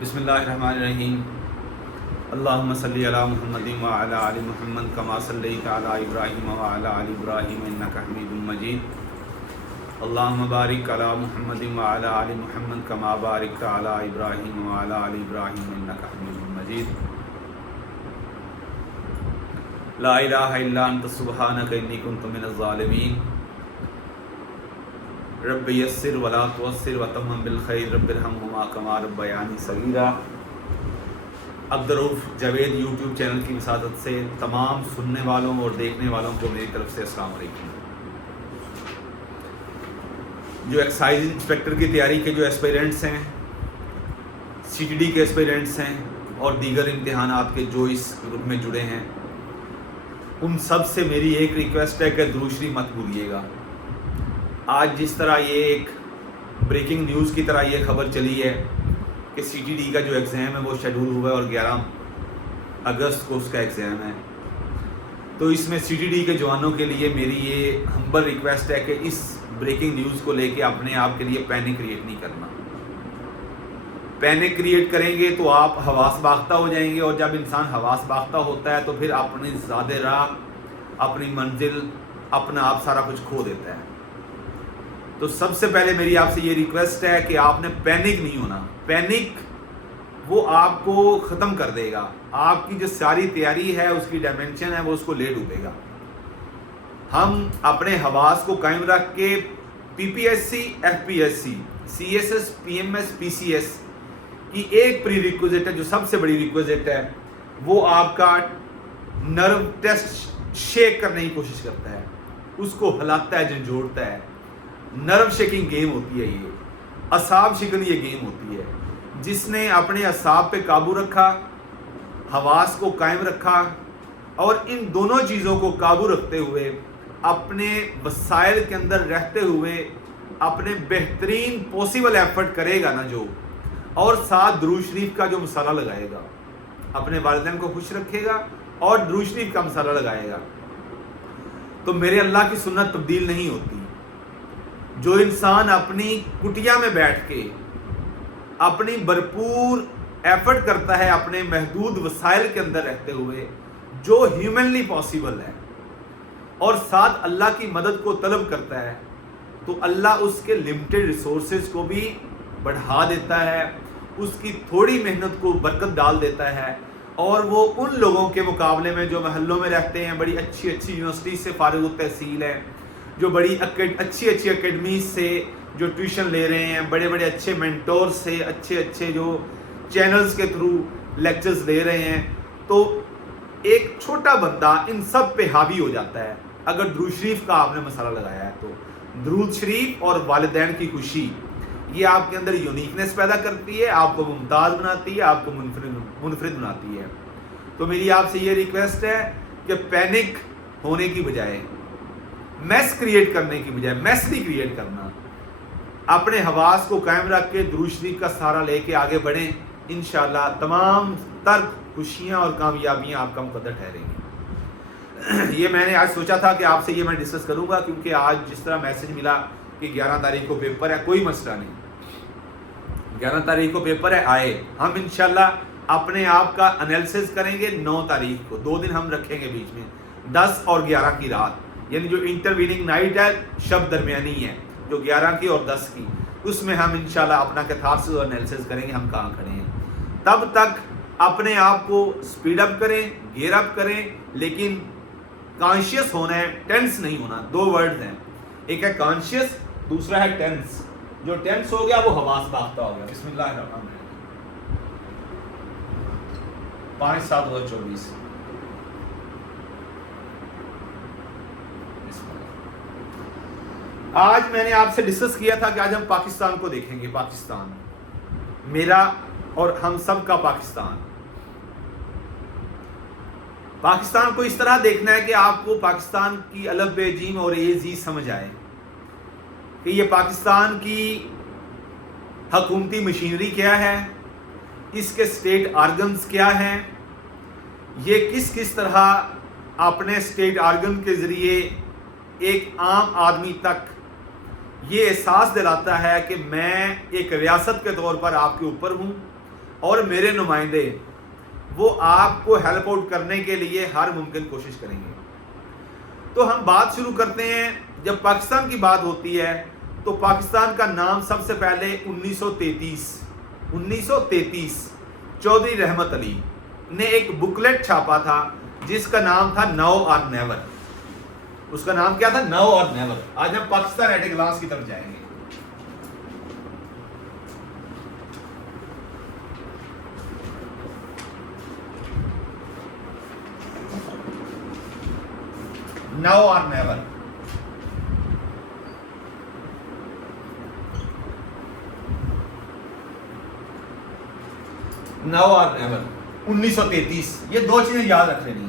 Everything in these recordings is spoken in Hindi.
बिस्मिल्लाहिर्रहमानिर्रहीम। अल्लाहुम्मा सल्लि अला मुहम्मदिन व अला आलि मुहम्मद कमा सल्लैता अला इब्राहीम व अला आलि इब्राहीम इन्नका हमीदुम मजीद। अल्लाहुम्मा बारिक अला मुहम्मदिन व अला आलि मुहम्मद कमा बारिकता अला इब्राहीम व अला आलि इब्राहीम इन्नका हमीदुम मजीद। ला इलाहा इल्ला अंता सुब्हानका इन्नी कुन्तु मिनज़ ज़ालिमीन। रब्बि यस्सिर वला तुअस्सिर वतम्मिम बिल खैर रब्बिरहमहुमा कमा रब्बयानी सगीरा। अब्दुर्रऊफ़ जावेद यूट्यूब चैनल की वसादत से तमाम सुनने वालों और देखने वालों को मेरी तरफ से अस्सलाम वालेकुम। जो एक्साइज इंस्पेक्टर की तैयारी के जो एस्पिरेंट्स हैं, CTD के एस्पिरेंट्स हैं और दीगर इम्तिहानात के जो इस ग्रुप में जुड़े हैं, उन सब से मेरी एक रिक्वेस्ट है कि दुरूद शरीफ मत भूलिएगा। आज जिस तरह ये एक ब्रेकिंग न्यूज़ की तरह ये खबर चली है कि CTD का जो एग्ज़ाम है वो शेड्यूल हुआ है और 11 अगस्त को उसका एग्ज़ाम है, तो इसमें CTD के जवानों के लिए मेरी ये हम्बल रिक्वेस्ट है कि इस ब्रेकिंग न्यूज़ को लेके अपने आप के लिए पैनिक क्रिएट नहीं करना। पैनिक क्रिएट करेंगे तो आप हवास बाख्ता हो जाएंगे, और जब इंसान हवास बाख्ता होता है तो फिर अपनी ज़ादे राह, अपनी मंजिल, अपना आप सारा कुछ खो देता है। तो सबसे पहले मेरी आपसे ये रिक्वेस्ट है कि आपने पैनिक नहीं होना। पैनिक वो आपको ख़त्म कर देगा, आपकी जो सारी तैयारी है उसकी डायमेंशन है वो उसको ले डूबेगा। हम अपने हवास को कायम रख के PPSC, FPSC, CSS, PMS, PCS की एक प्री रिक्विजिट है, जो सबसे बड़ी रिक्विजिट है, वो आपका नर्व टेस्ट शेक करने की कोशिश करता है, उसको हिलाता है, झंझोड़ता है। नर्व शेकिंग गेम होती है ये, असाब शिकन ये गेम होती है। जिसने अपने असाब पे काबू रखा, हवास को कायम रखा और इन दोनों चीज़ों को काबू रखते हुए अपने वसाइल के अंदर रहते हुए अपने बेहतरीन पॉसिबल एफर्ट करेगा ना जो, और साथ दुरूद शरीफ का जो मसाला लगाएगा, अपने वालिदैन को खुश रखेगा और दुरूद शरीफ का मसाला लगाएगा, तो मेरे अल्लाह की सुन्नत तब्दील नहीं होती। जो इंसान अपनी कुटिया में बैठ के अपनी भरपूर एफर्ट करता है अपने महदूद वसाइल के अंदर रहते हुए, जो ह्यूमनली पॉसिबल है, और साथ अल्लाह की मदद को तलब करता है, तो अल्लाह उसके लिमिटेड रिसोर्सेज को भी बढ़ा देता है, उसकी थोड़ी मेहनत को बरकत डाल देता है, और वो उन लोगों के मुकाबले में जो महल्लों में रहते हैं, बड़ी अच्छी अच्छी यूनिवर्सिटी से फारिग तहसील है, जो बड़ी अच्छी अच्छी अकेडमी से जो ट्यूशन ले रहे हैं, बड़े बड़े अच्छे मेंटोर से अच्छे अच्छे जो चैनल्स के थ्रू लेक्चर्स ले रहे हैं, तो एक छोटा बंदा इन सब पे हावी हो जाता है अगर दुरूद शरीफ का आपने मसाला लगाया है। तो दुरूद शरीफ और वालिदैन की खुशी ये आपके अंदर यूनिकनेस पैदा करती है, आपको मुमताज़ बनाती है, आपको मुनफरिद बनाती है। तो मेरी आपसे ये रिक्वेस्ट है कि पैनिक होने की बजाय, मैस क्रिएट करने की बजाय, मैस नहीं क्रिएट करना, अपने हवास को कायम रख के दुरूद शरीफ का सहारा लेके आगे बढ़ें। इंशाअल्लाह तमाम तर खुशियाँ और कामयाबियाँ आपका मुकद्दर ठहरेंगी। ये मैंने आज सोचा था कि आपसे ये मैं डिस्कस करूँगा, क्योंकि आज जिस तरह मैसेज मिला कि 11 तारीख को पेपर है, कोई मसला नहीं, 11 तारीख को पेपर है, आए हम इंशाअल्लाह अपने आप का एनालिसिस करेंगे। 9 तारीख को 2 दिन हम रखेंगे बीच में, 10 और 11 की रात, यानी जो इंटरवीनिंग नाइट है, शब दरमियानी है, जो 11 की और 10 की, उसमें हम इंशाल्लाह अपना कैथारसिस और एनालिसिस करेंगे हम कहाँ खड़े हैं। तब तक अपने आप को स्पीड अप करें, गियर अप करें, लेकिन कॉन्शियस होना है, टेंस नहीं होना। 2 वर्ड्स हैं, एक है कॉन्शियस, दूसरा है टेंस। जो टेंस हो गया वो हवास बाख्ता हो गया। बिस्मिल्लाहिर्रहमानिर्रहीम। 5/7/2024। आज मैंने आपसे डिस्कस किया था कि आज हम पाकिस्तान को देखेंगे। पाकिस्तान मेरा और हम सब का पाकिस्तान। पाकिस्तान को इस तरह देखना है कि आपको पाकिस्तान की अलग बेजीम और एजी समझ आए कि ये पाकिस्तान की हकूमती मशीनरी क्या है, इसके स्टेट आर्गन्स क्या हैं, ये किस किस तरह अपने स्टेट आर्गन के ज़रिए एक आम आदमी तक ये एहसास दिलाता है कि मैं एक रियासत के तौर पर आपके ऊपर हूँ, और मेरे नुमाइंदे वो आपको हेल्प आउट करने के लिए हर मुमकिन कोशिश करेंगे। तो हम बात शुरू करते हैं। जब पाकिस्तान की बात होती है तो पाकिस्तान का नाम सबसे पहले 1933 चौधरी रहमत अली ने एक बुकलेट छापा था जिसका नाम था नाउ और नेवर। उसका नाम क्या था? नाउ और नेवर। आज हम पाकिस्तान एट ए ग्लांस की तरफ जाएंगे। नाउ और नेवर। नाउ और नेवर 1933। ये दो चीजें याद रख लेनी है।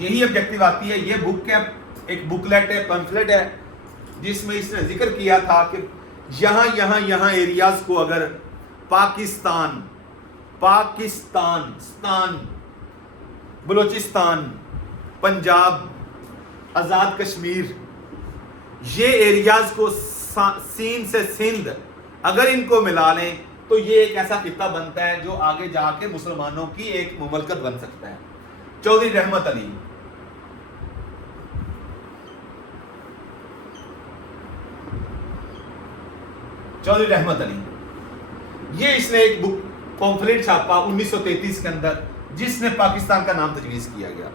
यही ऑब्जेक्टिव आती है। ये बुक का एक बुकलेट है, पैम्फलेट है, जिसमें इसने जिक्र किया था कि यहां एरियाज को अगर पाकिस्तान, बलूचिस्तान, पंजाब, आज़ाद कश्मीर, ये एरियाज को सीन से सिंध अगर इनको मिला लें तो ये एक ऐसा खिता बनता है जो आगे जाके मुसलमानों की एक मुमलकत बन सकता है। चौधरी रहमत अली। ये इसने एक बुक पॉम्फलेट छापा 1933 के अंदर जिसने पाकिस्तान का नाम तजवीज़ किया गया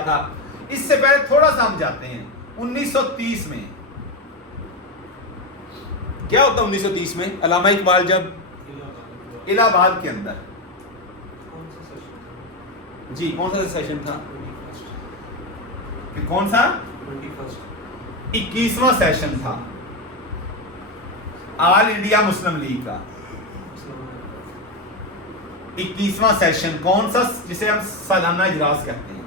था। इससे पहले थोड़ा सा हम जाते हैं 1930 में। क्या होता 1930 में? अल्लामा इकबाल जब इलाहाबाद के अंदर, जी कौन सा सेशन था? कौन सा? 21वां सेशन था ऑल इंडिया मुस्लिम लीग का। 21वां सेशन कौन सा? जिसे हम सालाना इजलास कहते हैं।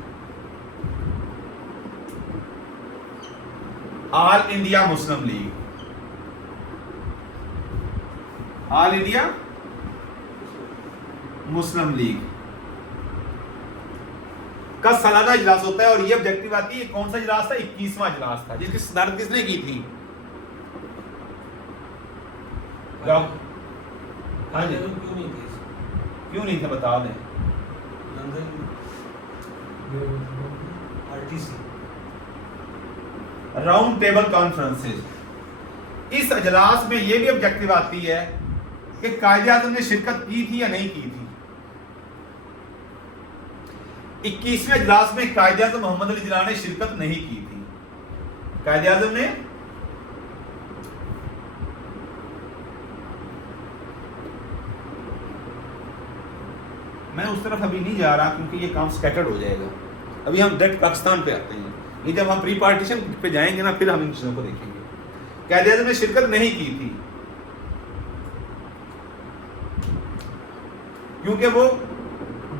All India Muslim league, all India Muslim league का सालाना इजलास होता है। और ये ऑब्जेक्टिव आती है। कौन सा इजलास था? 21वां इजलास था, जिसकी सदारत किसने की थी? हाँ जी, क्यों नहीं थे बता दें। Round table conferences. इस इजलास में यह भी ऑब्जेक्टिव आती है कि कायदे आज़म ने शिरकत की थी या नहीं की थी। 21वें इजलास में कायदे आज़म मोहम्मद अली जिन्ना ने शिरकत नहीं की थी। कायदे आज़म ने मैं उस तरफ अभी नहीं जा रहा क्योंकि ये काम स्कैटर्ड हो जाएगा। अभी हम डायरेक्ट पाकिस्तान पे आते हैं। ये जब हम प्री पार्टीशन पे जाएंगे ना फिर हम इन चीज़ों को देखेंगे। कायदे आज़म ने शिरकत नहीं की थी क्योंकि वो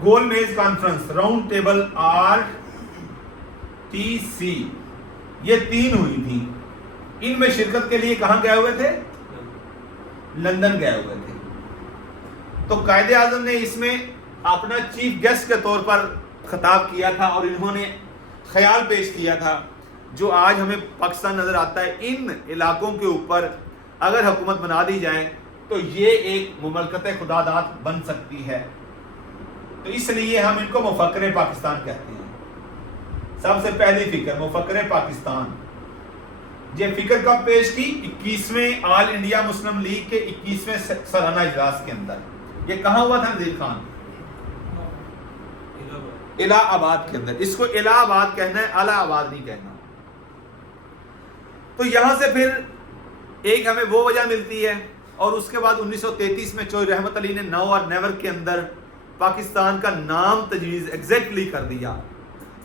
गोल मेज कॉन्फ्रेंस, राउंड टेबल, RTC, ये 3 हुई थी। इनमें शिरकत के लिए कहां गए हुए थे? लंदन गए हुए थे। तो कायदे आज़म ने इसमें अपना चीफ गेस्ट के तौर पर खिताब किया था और इन्होंने ख्याल पेश किया था जो आज हमें पाकिस्तान नजर आता है। इन इलाकों के ऊपर अगर हुकूमत बना दी जाए तो ये एक मुमलकत खुदादात बन सकती है। तो इसलिए हम इनको मुफक्किर पाकिस्तान कहते हैं। सबसे पहली फिक्र मुफक्किर पाकिस्तान। ये फिक्र कब पेश की? 21वें ऑल इंडिया मुस्लिम लीग के 21वें सालाना इजलास के अंदर। ये कहाँ हुआ था नज़ीर खान? इलाहाबाद के अंदर। इसको इलाहाबाद कहना है, अलाहाबाद नहीं कहना। तो यहां से फिर एक हमें वो वजह मिलती है और उसके बाद 1933 में चौधरी रहमत अली ने नाउ और नेवर के अंदर पाकिस्तान का नाम तजवीज़ एग्जैक्टली कर दिया।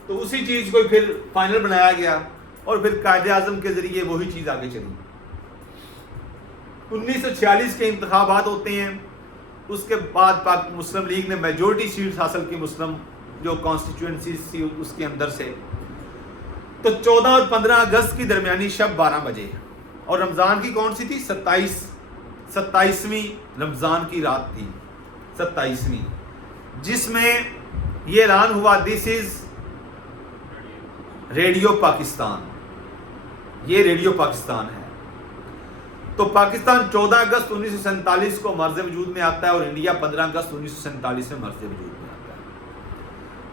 तो उसी चीज़ को फिर फाइनल बनाया गया और फिर कायदे आज़म के ज़रिए वही चीज़ आगे चली। 1946 के इंतखाबात होते हैं। उसके बाद पाक मुस्लिम लीग ने मेजॉरिटी सीट्स हासिल की मुस्लिम जो कॉन्स्टिट्यूएंसी थी उसके अंदर से। तो 14 और 15 अगस्त की दरमियानी शब 12 बजे और रमज़ान की कौन सी थी? 27वीं रमज़ान की रात थी, 27वीं, जिसमें ये ऐलान हुआ दिस इज रेडियो पाकिस्तान। ये रेडियो पाकिस्तान है। तो पाकिस्तान 14 अगस्त 1947 को मर्ज वजूद में आता है और इंडिया 15 अगस्त 1947 में मर्ज वजूद में आता है।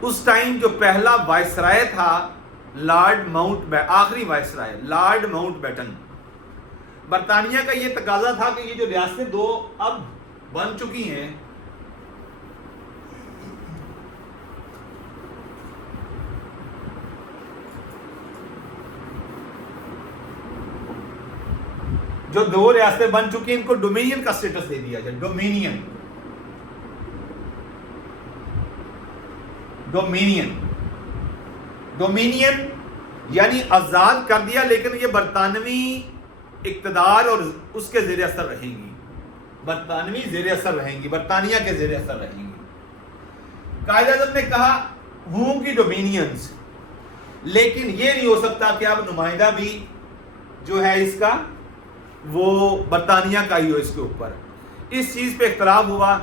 उस टाइम जो पहला वायसराय था आखिरी वायसराय लॉर्ड माउंटबेटन, बरतानिया का ये तकाजा था कि ये जो रियासतें दो अब बन चुकी हैं, जो दो रियासतें बन चुकी हैं, इनको डोमिनियन का स्टेटस दे दिया जाए। डोमिनियन डोमिनियन डोमिनियन यानी आजाद कर दिया, लेकिन ये बरतानवी इक्तदार और उसके जेर असर रहेंगी, बरतानवी जेर असर रहेंगी, बरतानिया के जेर असर रहेंगी। कायद-ए-आज़म ने कहा हूं की डोमिनियंस, लेकिन ये नहीं हो सकता कि अब नुमाइंदा भी जो है इसका वो बरतानिया का ही हो इसके ऊपर। इस चीज पे इख्तलाफ हुआ।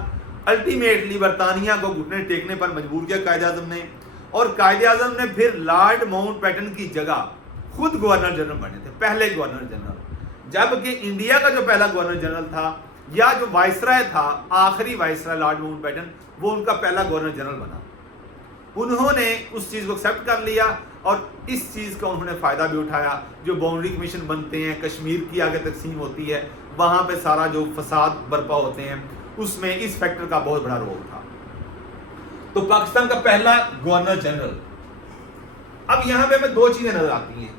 अल्टीमेटली बरतानिया को घुटने टेकने पर मजबूर किया कायद-ए-आज़म ने, और कायद-ए-आज़म ने फिर लॉर्ड माउंटबेटन की जगह खुद गवर्नर जनरल बने थे, पहले गवर्नर जनरल। जबकि इंडिया का जो पहला गवर्नर जनरल था या जो वायसराय था, आखिरी वायसराय लॉर्ड माउंटबेटन, वो उनका पहला गवर्नर जनरल बना। उन्होंने उस चीज को एक्सेप्ट कर लिया और इस चीज का उन्होंने फायदा भी उठाया। जो बाउंड्री कमीशन बनते हैं, कश्मीर की आगे तकसीम होती है, वहां पे सारा जो फसाद बर्पा होते हैं, उसमें इस फैक्टर का बहुत बड़ा रोल था। तो पाकिस्तान का पहला गवर्नर जनरल। अब यहां पे हमें दो चीजें नजर आती हैं।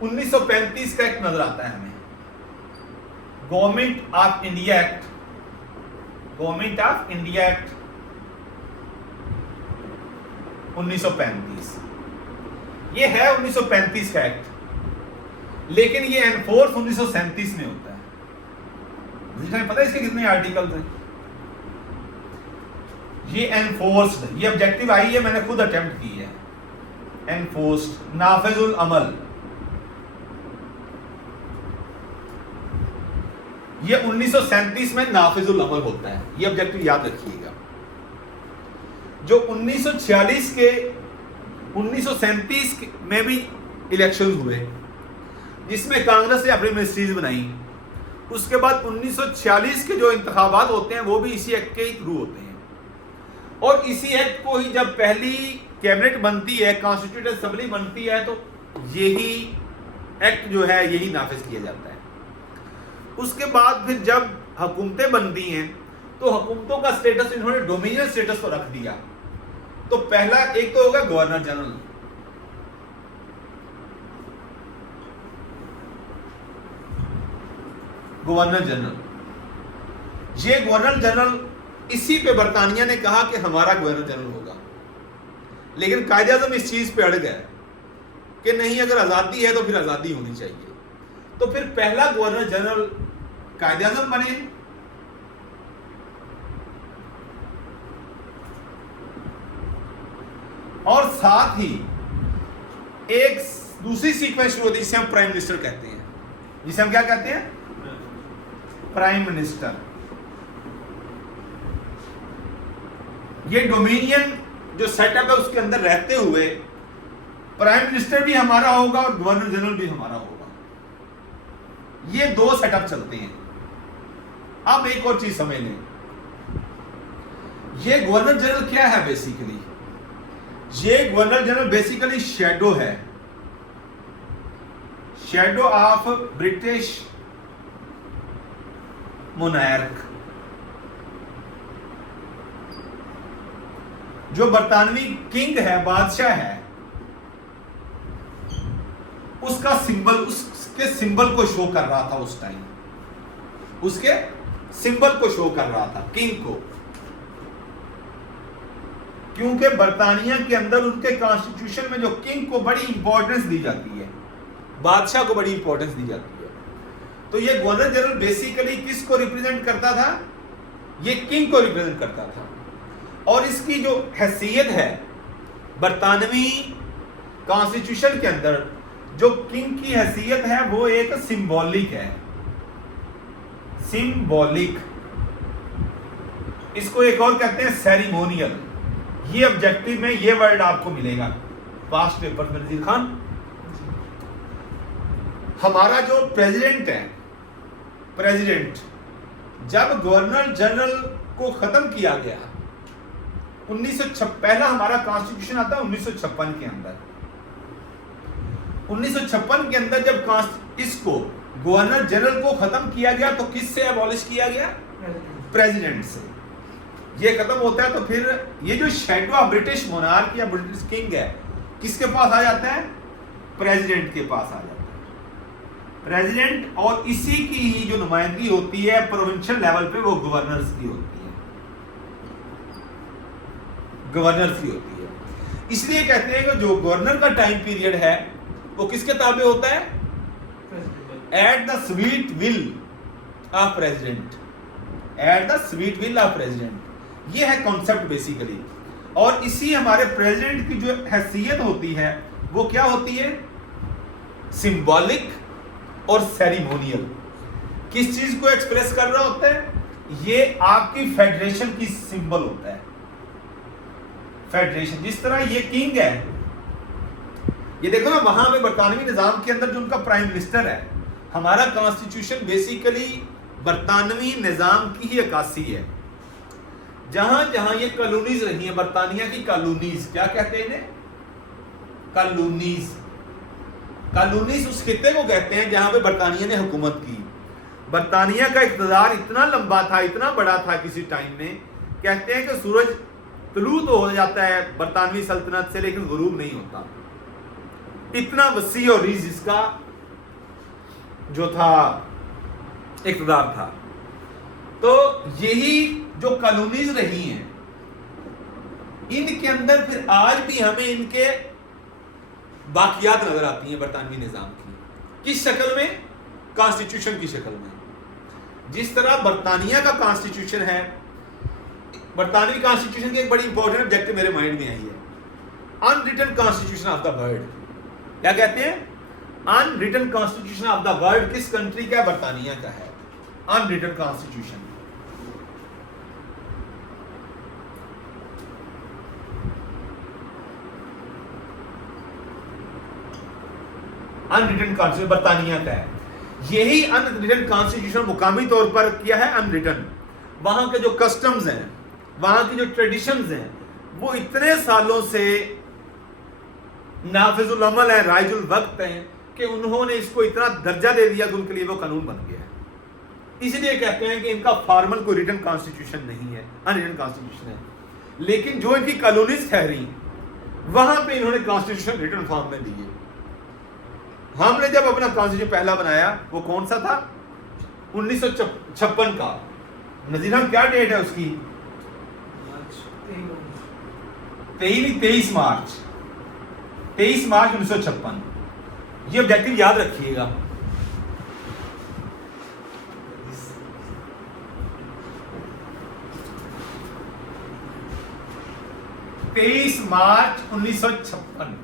1935 का एक्ट नजर आता है हमें, government of India act, government of India act 1935। ये है 1935 का एक्ट, लेकिन ये एनफोर्स 1937 में होता है। मुझे पता है इसके कितने आर्टिकल्स हैं। ये एनफोर्स्ड, ये ऑब्जेक्टिव आई है, मैंने खुद अटेम्प्ट की है। एनफोर्स्ड, नाफिजुल अमल, ये 1937 में नाफिजुल अमल होता है। ये ऑब्जेक्टिव याद रखिएगा। जो 1937 में भी इलेक्शन हुए, जिसमें कांग्रेस ने अपनी मिनिस्ट्रीज बनाई। उसके बाद 1946 के जो इंतखाबात होते हैं वो भी इसी एक्ट के थ्रू होते हैं, और इसी एक्ट को ही जब पहली कैबिनेट बनती है, कॉन्स्टिट्यूटेड असेंबली बनती है, तो यही एक्ट जो है यही नाफिज किया जाता है। उसके बाद फिर जब हुकूमतें बनती हैं, तो हुकूमतों का स्टेटस इन्होंने डोमिनियन स्टेटस को रख दिया। तो पहला एक तो होगा गवर्नर जनरल, गवर्नर जनरल। ये गवर्नर जनरल, इसी पे बरतानिया ने कहा कि हमारा गवर्नर जनरल होगा, लेकिन कायद-ए-आज़म इस चीज पे अड़ गए कि नहीं, अगर आजादी है तो फिर आजादी होनी चाहिए। तो फिर पहला गवर्नर जनरल कायद-ए-आज़म बने, और साथ ही एक दूसरी सीक्वेंस शुरू होती है जिसे हम प्राइम मिनिस्टर कहते हैं। जिसे हम क्या कहते हैं? Prime minister. ये डोमिनियन जो सेटअप है उसके अंदर रहते हुए प्राइम मिनिस्टर भी हमारा होगा और गवर्नर जनरल भी हमारा होगा। ये दो सेटअप चलते हैं। अब एक और चीज समझ लें, ये गवर्नर जनरल क्या है बेसिकली? ये गवर्नर जनरल बेसिकली शैडो है, शैडो ऑफ ब्रिटिश मोनार्क। जो बरतानवी किंग है, बादशाह है, उसका सिंबल, उसके सिंबल को शो कर रहा था उस टाइम, उसके सिंबल को शो कर रहा था, किंग को। क्योंकि बरतानिया के अंदर उनके कॉन्स्टिट्यूशन में जो किंग को बड़ी इंपॉर्टेंस दी जाती है, बादशाह को बड़ी इंपॉर्टेंस दी जाती है। तो ये गवर्नर जनरल बेसिकली किसको रिप्रेजेंट करता था? ये किंग को रिप्रेजेंट करता था। और इसकी जो हैसियत है बरतानवी कॉन्स्टिट्यूशन के अंदर, जो किंग की हैसियत है वो एक सिंबॉलिक है, सिंबॉलिक। इसको एक और कहते हैं सेरिमोनियल। ये ऑब्जेक्टिव में ये वर्ड आपको मिलेगा पास्ट पेपर में। नजीर खान, हमारा जो प्रेसिडेंट है प्रेसिडेंट, जब गवर्नर जनरल को खत्म किया गया 1956, पहला हमारा कॉन्स्टिट्यूशन आता है 1956 के अंदर। 1956 के अंदर जब इसको गवर्नर जनरल को खत्म किया गया तो किससे अबॉलिश किया गया? प्रेसिडेंट से। ये खत्म होता है तो फिर ये जो शेडो ऑफ ब्रिटिश मोनार्क या ब्रिटिश किंग है किसके पास आ जाता है? प्रेसिडेंट के पास आ जाता है। प्रेसिडेंट, और इसी की ही जो नुमाइंदगी होती है प्रोविंशियल लेवल पे वो गवर्नर्स की होती है, गवर्नर्स की होती है। इसलिए कहते हैं कि जो गवर्नर का टाइम पीरियड है वो किसके ताबे होता है? At the sweet will of president, at the sweet will of president. ये है कॉन्सेप्ट बेसिकली। और इसी हमारे प्रेसिडेंट की जो हैसियत होती है वो क्या होती है? सिंबॉलिक और सेरिमोनियल। किस चीज को एक्सप्रेस कर रहा होता है? ये आपकी फेडरेशन की सिंबल होता है, फेडरेशन। जिस तरह ये किंग है, ये देखो ना वहां पे बरतानवी निजाम के अंदर जो उनका प्राइम मिनिस्टर है, हमारा कॉन्स्टिट्यूशन बेसिकली बरतानवी निजाम की ही अक्कासी है। जहां जहां ये कॉलोनीज रही हैं, बरतानिया की कॉलोनीज, क्या कहते हैं इन्हें? कॉलोनीज। कॉलोनीज उस खिते को कहते हैं जहां पे बरतानिया ने हुकूमत की। बरतानिया का इक़्तिदार इतना लंबा था, इतना बड़ा था किसी टाइम में, कहते हैं कि सूरज तुलू तो हो जाता है बरतानवी सल्तनत से, लेकिन गुरूब नहीं होता। इतना वसी और रीज इसका जो था इक़्तिदार था। तो यही जो कॉलोनीज रही हैं, इनके अंदर फिर आज भी हमें इनके बाकियात नजर आती हैं बरतानवी निजाम की। किस शक्ल में? कॉन्स्टिट्यूशन की शक्ल में। जिस तरह बरतानिया का कॉन्स्टिट्यूशन है, बरतानवी कॉन्स्टिट्यूशन की एक बड़ी इंपॉर्टेंट ऑब्जेक्टिव मेरे माइंड में आई है, unwritten constitution of the world. क्या कहते हैं? Unwritten constitution of the world. किस कंट्री का? बरतानिया का है अनरिटन कॉन्स्टिट्यूशन। अनरिटन कॉन्स्टिट्यूशन बरतानिया का है। यही अनरिटन कॉन्स्टिट्यूशन मुकामी तौर पर किया है अनरिटन। वहां के जो कस्टम्स हैं, वहां की जो ट्रेडिशंस हैं, वो इतने सालों से नाफिजुल अमल है, राइजुल वक्त है, कि उन्होंने इसको इतना दर्जा दे दिया कि उनके लिए वो कानून बन गया है। इसलिए कहते हैं कि इनका फॉर्मल कोई रिटन कॉन्स्टिट्यूशन नहीं है, अनरिटन कॉन्स्टिट्यूशन है। लेकिन जो इनकी कॉलोनीज ठहरी वहां पे इन्होंने कॉन्स्टिट्यूशन रिटन फॉर्म में दिए। हमने जब अपना कॉन्स्टिट्यूशन पहला बनाया वो कौन सा था? 1956 का। नजीर क्या डेट है उसकी? 23 मार्च 1956। ये ऑब्जेक्टिव याद रखिएगा। मार्च 1956।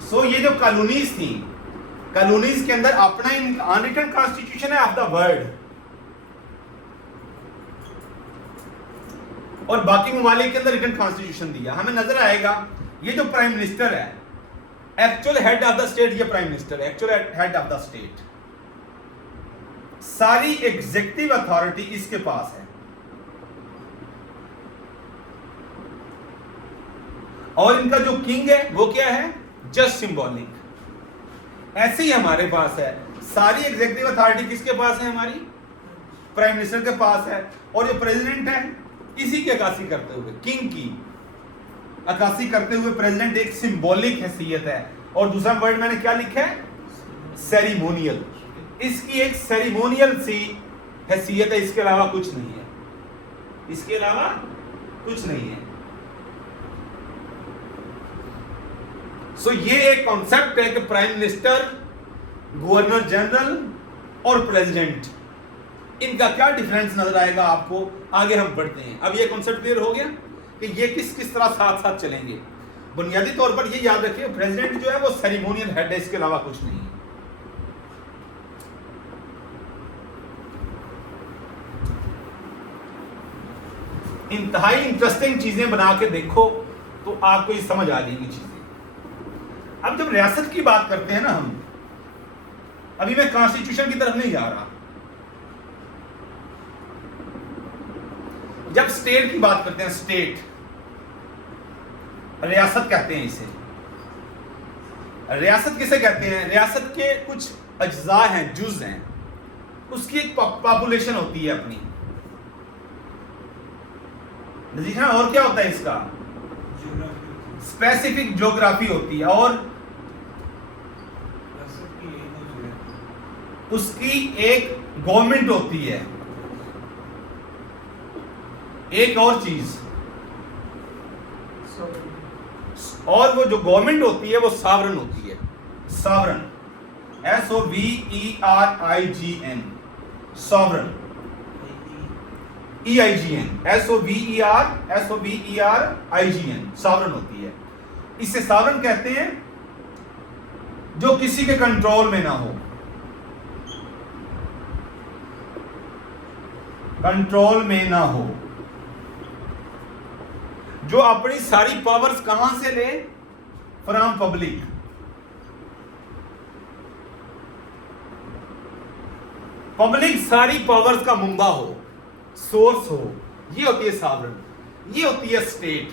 सो ये जो कॉलोनीज थी, कॉलोनीज के अंदर अपना अनरिटन कॉन्स्टिट्यूशन है ऑफ द वर्ल्ड, और बाकी ममालिक के अंदर रिटन कॉन्स्टिट्यूशन दिया। हमें नजर आएगा ये जो प्राइम मिनिस्टर है, actual head of the state, ये प्राइम मिनिस्टर है, actual head of the state. सारी एग्जीक्यूटिव अथॉरिटी इसके पास है, और इनका जो किंग है वो क्या है? Just symbolic. ऐसे ही हमारे पास है, सारी एग्जीक्यूटिव अथॉरिटी किसके पास है? हमारी प्राइम मिनिस्टर के पास है। और जो प्रेसिडेंट है इसी की अक्कासी करते हुए, किंग की अक्कासी करते हुए प्रेसिडेंट एक सिंबॉलिक हैसियत है। और दूसरा वर्ड मैंने क्या लिखा है? सेरिमोनियल। इसकी एक सेरिमोनियल सी हैसियत है, इसके अलावा कुछ नहीं है, इसके अलावा कुछ नहीं है। सो ये एक कॉन्सेप्ट है कि प्राइम मिनिस्टर, गवर्नर जनरल और प्रेसिडेंट, इनका क्या डिफरेंस नजर आएगा आपको? आगे हम बढ़ते हैं। अब ये कॉन्सेप्ट क्लियर हो गया कि ये किस किस तरह साथ साथ चलेंगे। बुनियादी तौर पर ये याद रखिए, प्रेसिडेंट जो है वो सेरिमोनियल हेड है, इसके अलावा कुछ नहीं है। इंतहाई इंटरेस्टिंग चीजें बना के देखो तो आपको ये समझ आ जाएंगी चीजें। अब जब रियासत की बात करते हैं ना हम, अभी मैं कॉन्स्टिट्यूशन की तरफ नहीं जा रहा, जब स्टेट की बात करते हैं, स्टेट रियासत कहते हैं इसे। रियासत किसे कहते हैं? रियासत के कुछ अज्जा हैं, जुज हैं, उसकी एक पॉपुलेशन होती है अपनी। नजीर, और क्या होता है इसका? स्पेसिफिक ज्योग्राफी होती है, और उसकी एक गवर्नमेंट होती है। एक और चीज, और वो जो गवर्नमेंट होती है वो सॉवरन होती है। Sovereign, SOVERIGN, sovereign, EIGN, SOVERIGN, sovereign होती है। इसे सॉवरन कहते हैं जो किसी के कंट्रोल में ना हो। कंट्रोल में ना हो, जो अपनी सारी पावर्स कहां से ले? From public. पब्लिक सारी पावर्स का मुंबा हो, सोर्स हो, ये होती है सॉवरन। ये होती है स्टेट।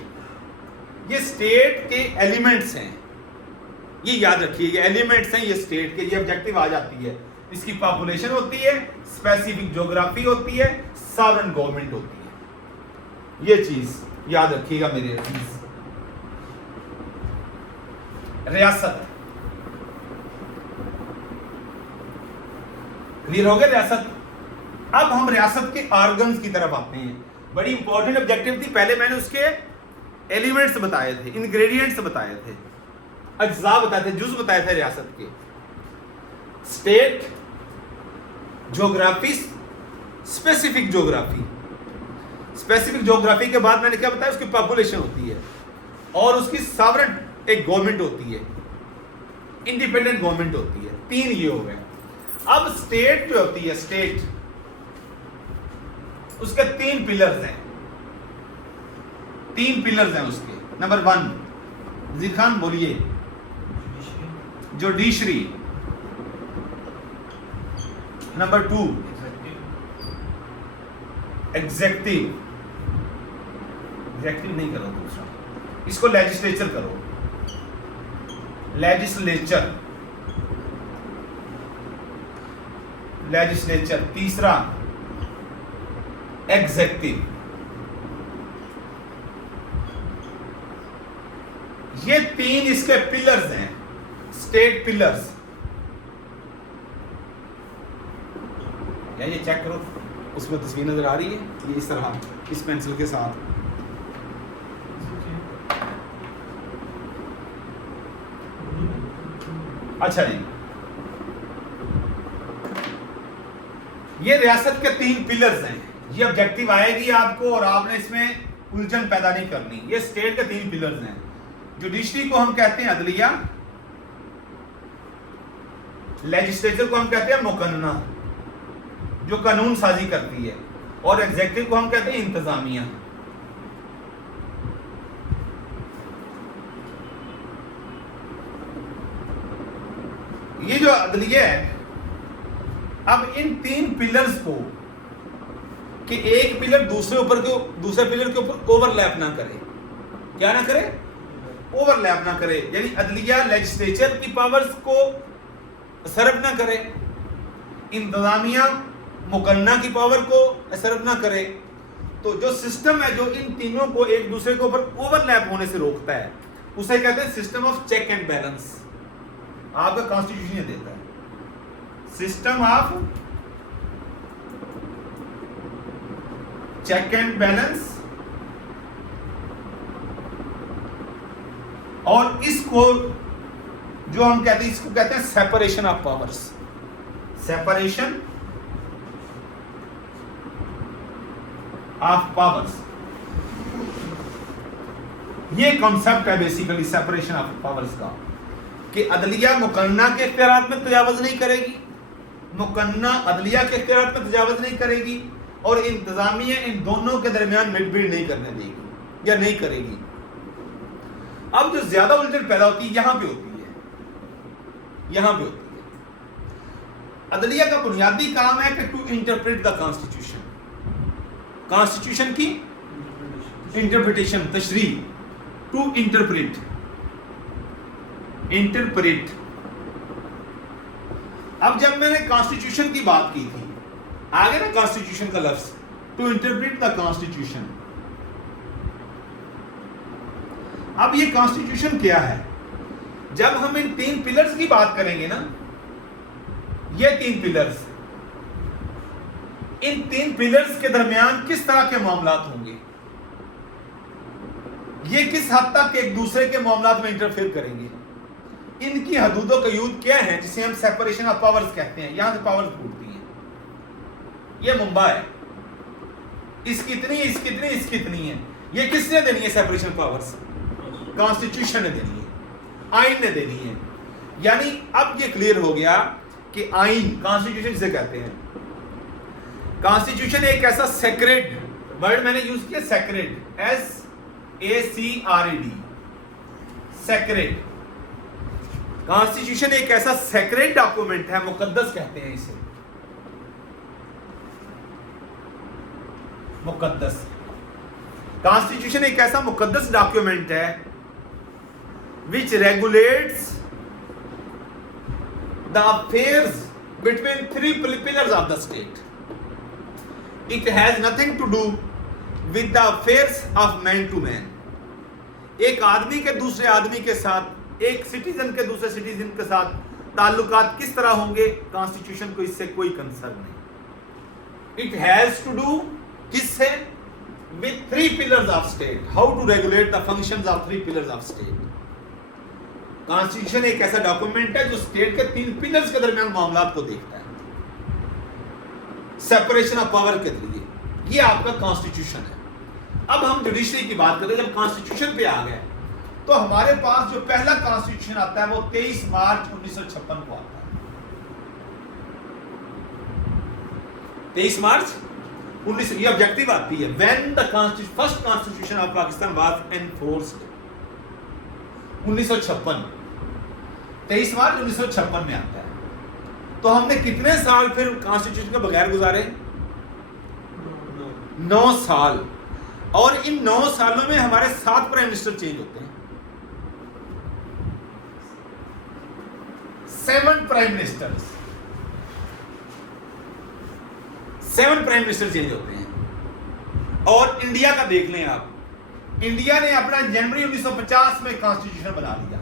ये स्टेट के एलिमेंट्स हैं, ये याद रखिए, ये एलिमेंट्स हैं ये स्टेट के। ये ऑब्जेक्टिव आ जाती है। इसकी पॉपुलेशन होती है, स्पेसिफिक ज्योग्राफी होती है, सॉवरन गवर्नमेंट होती है। ये चीज याद रखिएगा मेरे अजीज। रियासत क्लियर हो गया? रियासत। अब हम रियासत के ऑर्गन्स की तरफ आते हैं। बड़ी इंपॉर्टेंट ऑब्जेक्टिव थी। पहले मैंने उसके एलिमेंट्स बताए थे, इंग्रेडिएंट्स बताए थे, अज्जा बताए थे, जुज बताए थे रियासत के। State, geography, specific geography. Specific geography के बाद मैंने क्या बताया? उसकी पॉपुलेशन होती है, और उसकी सॉवरेन एक गवर्नमेंट होती है, इंडिपेंडेंट गवर्नमेंट होती है। तीन ये हो गए। अब स्टेट जो होती है, स्टेट, उसके तीन पिलर्स हैं। तीन पिलर्स हैं उसके। नंबर 1, जीर खान बोलिए। जुडिशरी। Number 2, executive. एग्जेक्टिव नहीं करो दूसरा, इसको लेजिस्लेचर करो। Legislature, legislature. तीसरा, एग्जेक्टिव। ये तीन इसके पिलर्स हैं, स्टेट पिलर्स। ये चेक करो, उसमें तस्वीर नजर आ रही है, ये इस तरह, इस पेंसिल के साथ। अच्छा जी, ये रियासत के तीन पिलर्स हैं। ये ऑब्जेक्टिव आएगी आपको, और आपने इसमें उलझन पैदा नहीं करनी। ये स्टेट के तीन पिलर्स हैं। जुडिशरी को हम कहते हैं अदलिया, लेजिस्लेचर को हम कहते हैं मुकन्ना, जो कानून साजी करती है, और एग्जेक्टिव को हम कहते हैं इंतजामिया। ये जो अदलिया है, अब इन तीन पिलर्स को कि एक पिलर दूसरे पिलर के ऊपर ओवरलैप ना करे। क्या ना करे? ओवरलैप ना करे। यानी अदलिया लेजिस्लेचर की पावर्स को सर्व ना करे, इंतजामिया मुकन्ना की पावर को सर्व ना करे। तो जो सिस्टम है जो इन तीनों को एक दूसरे के ऊपर ओवरलैप होने से रोकता है, उसे कहते हैं system of check and balance. आपका कॉन्स्टिट्यूशन ये देता है, system of check and balance. और इसको जो हम कहते हैं, इसको कहते हैं separation of powers. Separation of powers, ये कॉन्सेप्ट है बेसिकली सेपरेशन ऑफ पावर्स का, कि अदलिया मुकन्ना के इख्तियारात में तजावुज नहीं करेगी, मुकन्ना अदलिया के इख्तियारात में तजावुज नहीं करेगी, और इंतजामिया इन दोनों के दरमियान मिडबीट नहीं करने देगी या नहीं करेगी। अब जो ज्यादा उलझन पैदा होती है यहां पे होती है, यहां पे होती है। अदलिया का बुनियादी काम है कि to interpret the constitution, constitution की इंटरप्रिटेशन, तशरीह, टू इंटरप्रेट, इंटरप्रेट। अब जब मैंने कॉन्स्टिट्यूशन की बात की थी, आगे ना कॉन्स्टिट्यूशन का लफ्ज, टू इंटरप्रेट द कॉन्स्टिट्यूशन। अब ये कॉन्स्टिट्यूशन क्या है? जब हम इन 3 पिलर्स की बात करेंगे ना, ये 3 पिलर्स, इन 3 पिलर्स के दरमियान किस तरह के मामलात होंगे, ये किस हद तक एक दूसरे के मामलात में इंटरफेयर करेंगे, इनकी हदूदों कयूद क्या है, जिसे हम सेपरेशन ऑफ पावर्स कहते हैं। यहां से पावर्स फूटती हैं, ये मुंबा है, इसकी इतनी, इसकी इतनी, इसकी इतनी है। ये किसने देनी है सेपरेशन पावर्स? कॉन्स्टिट्यूशन ने देनी है, आइन ने देनी है। यानी अब ये क्लियर हो गया कि आइन, कॉन्स्टिट्यूशन से कहते हैं। कॉन्स्टिट्यूशन एक ऐसा सेक्रेड वर्ड मैंने यूज किया, सेक्रेड, SACRED, सेक्रेड। कॉन्स्टिट्यूशन एक ऐसा सेक्रेड डॉक्यूमेंट है, मुकद्दस कहते हैं इसे, मुकद्दस। कॉन्स्टिट्यूशन एक ऐसा मुकद्दस डॉक्यूमेंट है which regulates the affairs between 3 pillars of the state. It has nothing to do with the affairs of man to man. एक आदमी के दूसरे आदमी के साथ, एक सिटीजन के दूसरे सिटीजन के साथ ताल्लुकात किस तरह होंगे, कॉन्स्टिट्यूशन को इससे कोई कंसर्न नहीं। इट हैज टू डू किससे? with 3 pillars of state. How to regulate the functions of 3 pillars of state. Constitution एक ऐसा डॉक्यूमेंट है जो स्टेट के 3 पिलर्स के दरमियान मामलात को देखता है, सेपरेशन ऑफ पावर के जरिए। ये आपका कॉन्स्टिट्यूशन है। अब हम जुडिशरी की बात करें, जब कॉन्स्टिट्यूशन पे आ गए तो हमारे पास जो पहला कॉन्स्टिट्यूशन आता है वो 23 मार्च 1956 को आता है। 23 मार्च 19, ये ऑब्जेक्टिव आती है, when the first constitution of Pakistan was enforced. 1956, 23 मार्च 1956 में आता है। तो हमने कितने साल फिर कॉन्स्टिट्यूशन के बगैर गुजारे? 9 साल। और इन 9 सालों में हमारे 7 प्राइम मिनिस्टर चेंज होते हैं, 7 prime ministers, 7 prime minister change होते हैं। और इंडिया का देख लें आप, इंडिया ने अपना जनवरी 1950 में कॉन्स्टिट्यूशन बना दिया,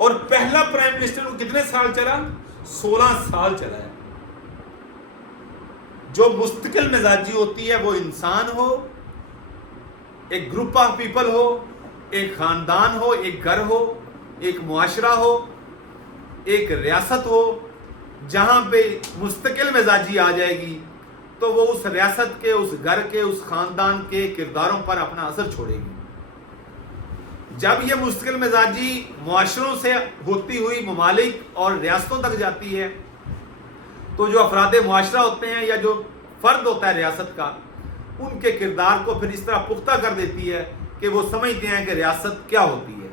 और पहला प्राइम मिनिस्टर को कितने साल चला? 16 साल चला है। जो मुस्तकिल मिजाजी होती है वो इंसान हो, एक ग्रुप ऑफ पीपल हो, एक खानदान हो, एक घर हो, एक मुआशरा हो, एक रियासत हो, जहां पे मुस्तकिल मिजाजी आ जाएगी तो वो उस रियासत के, उस घर के, उस खानदान के किरदारों पर अपना असर छोड़ेगी। जब ये मुस्तकिल मिजाजी मुआशरों से होती हुई ममालिक और रियासतों तक जाती है तो जो अफराद मुआशरा होते हैं या जो फर्द होता है रियासत का, उनके किरदार को फिर इस तरह पुख्ता कर देती है कि वो समझते हैं कि रियासत क्या होती है,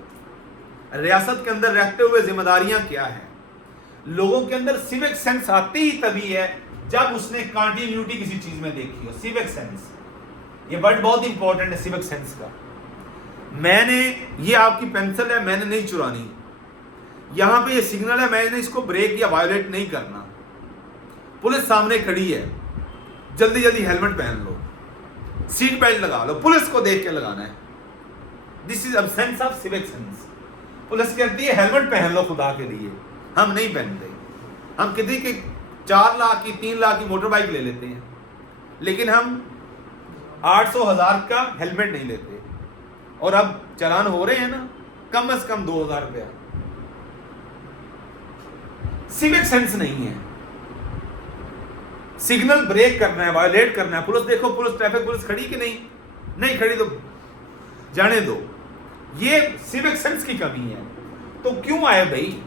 रियासत के अंदर रहते हुए जिम्मेदारियां क्या है। लोगों के अंदर सिविक सेंस आती ही तभी है जब उसने कंटिन्यूटी किसी चीज में देखी हो। सिविक सेंस, ये वर्ड बहुत इंपॉर्टेंट है सिविक सेंस का। मैंने, ये आपकी पेंसिल है, मैंने नहीं चुरानी, यहां पे ये सिग्नल है, मैंने इसको ब्रेक या वायोलेट नहीं करना। पुलिस सामने खड़ी है, जल्दी जल्दी हेलमेट पहन लो, सीट बेल्ट लगा लो, पुलिस को देख के लगाना है। This is absence of civic sense. Police कहती है हेलमेट पहन लो खुदा के लिए, हम नहीं पहनते। हम किसी की 4 लाख की 3 लाख की मोटर बाइक ले लेते हैं, लेकिन हम 800,000 का हेलमेट नहीं लेते। और अब चालान हो रहे हैं ना, कम से कम 2,000 रुपया। सिविक सेंस नहीं है। सिग्नल ब्रेक करना है, वायोलेट करना है, पुलिस देखो, पुलिस ट्रैफिक पुलिस खड़ी कि नहीं, नहीं खड़ी तो जाने दो। ये सिविक सेंस की कमी है। तो क्यों आए भाई?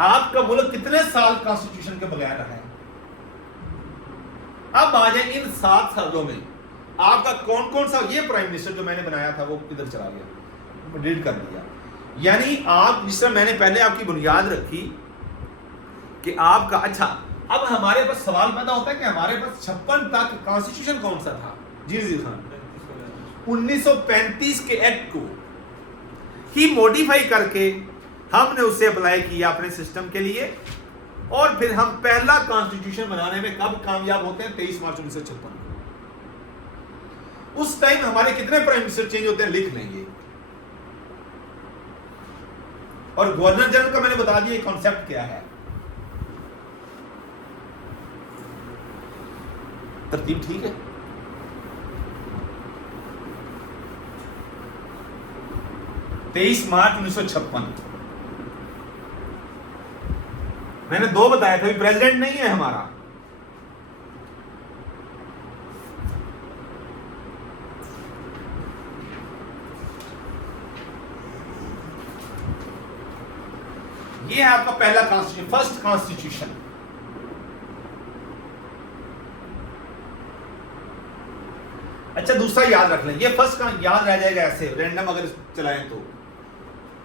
आपका मुल्क कितने साल कॉन्स्टिट्यूशन के बगैर रहा है? अब आ जाए इन 7 सालों में आपका कौन कौन सा, ये प्राइम मिनिस्टर जो मैंने बनाया था वो किधर चला गया, डिलीट कर दिया। यानी आप, जिस तरह मैंने पहले आपकी बुनियाद रखी कि आपका, अच्छा अब हमारे पास सवाल पैदा होता है कि हमारे पास 56 तक कॉन्स्टिट्यूशन कौन सा था? जी खान, 1935 के एक्ट को ही मॉडिफाई करके हमने उसे अप्लाई किया अपने सिस्टम के लिए, और फिर हम पहला कॉन्स्टिट्यूशन बनाने में कब कामयाब होते हैं? 23 मार्च 1956 को। उस टाइम हमारे कितने प्राइम मिनिस्टर चेंज होते हैं लिख लेंगे। और गवर्नर जनरल का मैंने बता दिया कॉन्सेप्ट क्या है। तरतीब ठीक है? तेईस मार्च 1956 मैंने 2 बताया था, प्रेसिडेंट नहीं है हमारा। ये है आपका पहला कॉन्स्टिट्यूशन, फर्स्ट कॉन्स्टिट्यूशन। अच्छा दूसरा याद रख लें, ये फर्स्ट का याद रह जाएगा ऐसे रैंडम अगर चलाएं तो।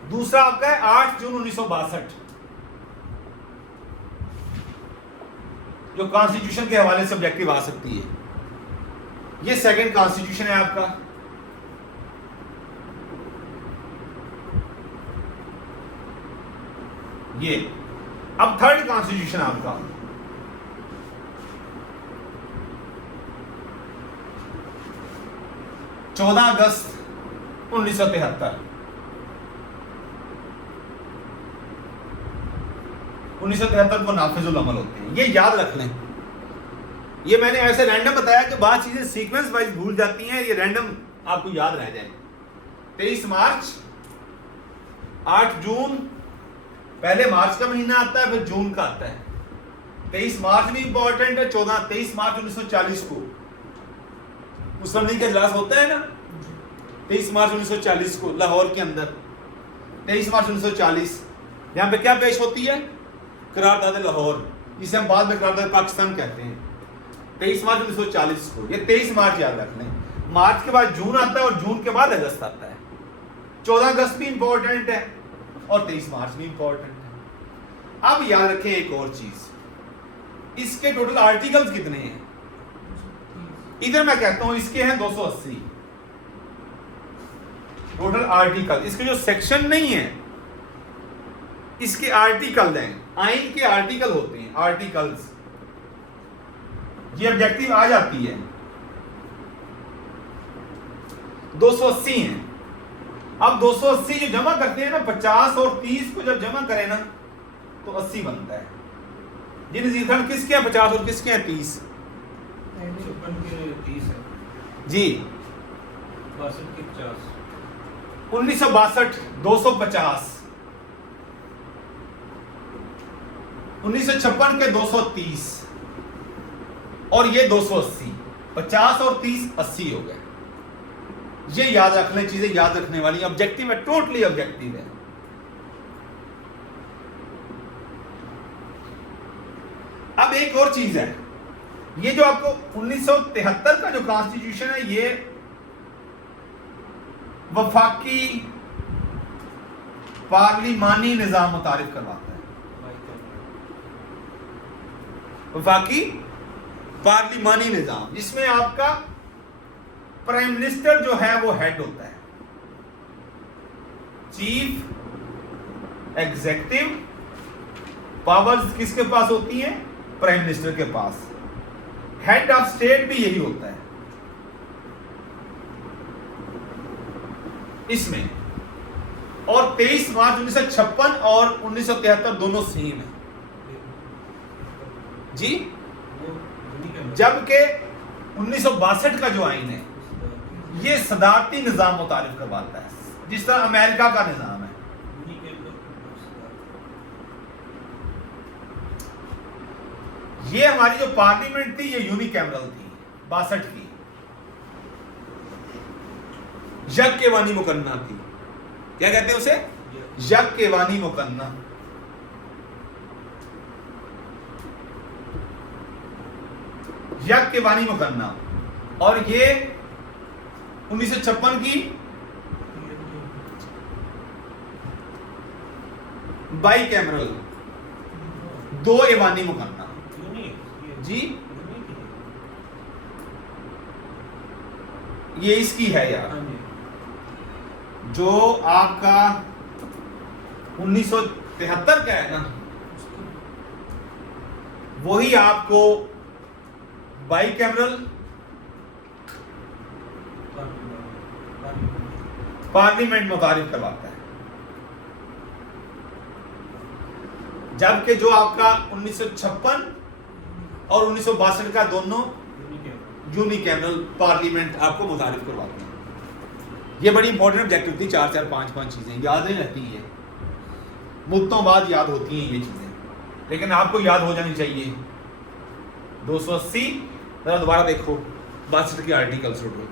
दूसरा आपका है 8 जून 1962, जो कॉन्स्टिट्यूशन के हवाले से ऑब्जेक्टिव आ सकती है। ये सेकंड कॉन्स्टिट्यूशन है आपका। ये अब थर्ड कॉन्स्टिट्यूशन आपका, चौदह अगस्त 1973। 1973 को नाफिजुल अमल होते हैं, ये याद रख लें। ये मैंने ऐसे रैंडम बताया कि बात चीजें सीक्वेंस वाइज भूल जाती हैं, ये रैंडम आपको याद रह जाए। 23 मार्च, 8 जून, पहले मार्च का महीना आता है फिर जून का आता है। 23 मार्च भी इंपॉर्टेंट है। 23 मार्च 1940 को मुस्लिम लीग का इजलास होता है ना, 23 मार्च 1940 को लाहौर के अंदर। 23 मार्च 1940 यहां पे क्या पेश होती है? करारदाद लाहौर, जिसे हम बाद में करारदाद पाकिस्तान कहते हैं। 23 मार्च 1940 को, ये 23 मार्च याद रख लें। मार्च के बाद जून आता है और जून के बाद अगस्त आता है। 14 अगस्त भी इंपॉर्टेंट है और 23 मार्च भी इंपॉर्टेंट है। अब याद रखें एक और चीज, इसके टोटल आर्टिकल्स कितने हैं? इधर मैं कहता हूं इसके हैं 280 टोटल आर्टिकल। इसके जो सेक्शन नहीं है, इसके आर्टिकल हैं। आइन के आर्टिकल होते हैं, आर्टिकल्स। ये ऑब्जेक्टिव आ जाती है, 280 हैं। अब 280 जो जमा करते हैं ना, 50 और 30 को जब जमा करें ना तो 80 बनता है। जी नज़ीर खान, किसके हैं 50 और किसके हैं 30? 30 है जी, 62 के 50। 1962 250, 1956 के 230 और ये 280, 50 और 30 80 हो गए। ये याद रख लें, चीजें याद रखने वाली। ऑब्जेक्टिव है, टोटली ऑब्जेक्टिव है। अब एक और चीज है, ये जो आपको 1973 का जो कॉन्स्टिट्यूशन है, ये वफाकी पार्लिमानी निजाम मुतारिफ करवाता है। वफाकी पार्लिमानी निजाम, जिसमें आपका प्राइम मिनिस्टर जो है वो हेड होता है। चीफ एग्जीक्यूटिव पावर्स किसके पास होती हैं? प्राइम मिनिस्टर के पास। हेड ऑफ स्टेट भी यही होता है इसमें। और 23 मार्च 1956 और 1973 दोनों सेम है जी। जबकि 1962 का जो आइन है ये सदारती निजाम मुतारिफ करवाता है, जिस तरह अमेरिका का निजाम है। ये हमारी जो पार्लियामेंट थी ये यूनिकैमरल थी 62 की, यज्ञवानी मुकन्ना थी। क्या कहते हैं उसे? यज्ञवानी मुकन्ना। यक के बानी मुकन्ना, और ये 1956 की बाई कैमरल, 2 एवानी मुकन्ना। जी ये इसकी है यार, जो आपका 1973 का है ना, वही आपको बाई कैमरल पार्लियामेंट मुतारिफ करवाता है, जबकि जो आपका 1956 और 1962 का दोनों यूनिकैमरल पार्लियामेंट आपको मुतारिफ करवाते हैं। ये बड़ी इंपॉर्टेंट ऑब्जेक्टिव थी, 4 5 चीजें याद नहीं रहती है, मुद्दों बाद याद होती हैं ये चीजें, लेकिन आपको याद हो जानी चाहिए। 280 जरा दोबारा देखो, 62 के आर्टिकल्स उठो,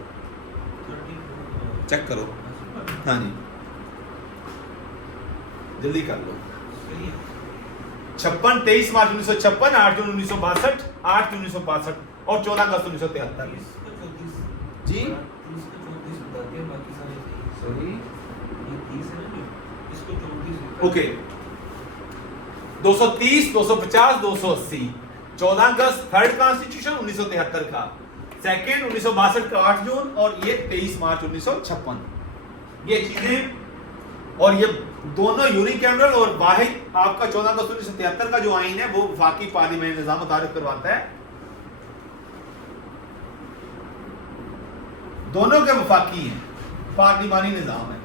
चेक करो। हाँ जी जल्दी कर लो। 56 23 मार्च 1956, 8 जून 1962, 8 जून 1962 और 14 अगस्त 1973। जी सही, ओके। 230 250 280, 14 अगस्त थर्ड कॉन्स्टिट्यूशन 1973 का, सेकेंड 1962 का 8 जून, और ये 23 मार्च 1956। ये चीजें, और ये दोनों यूनिकैमरल और वाहिद आपका 14 अगस्त 1973 का जो आइन है वो वफाकी पार्लियामेंट निजाम मुतारिफ करवाता है। दोनों के वफाकी हैं, पार्लिमानी निजाम है।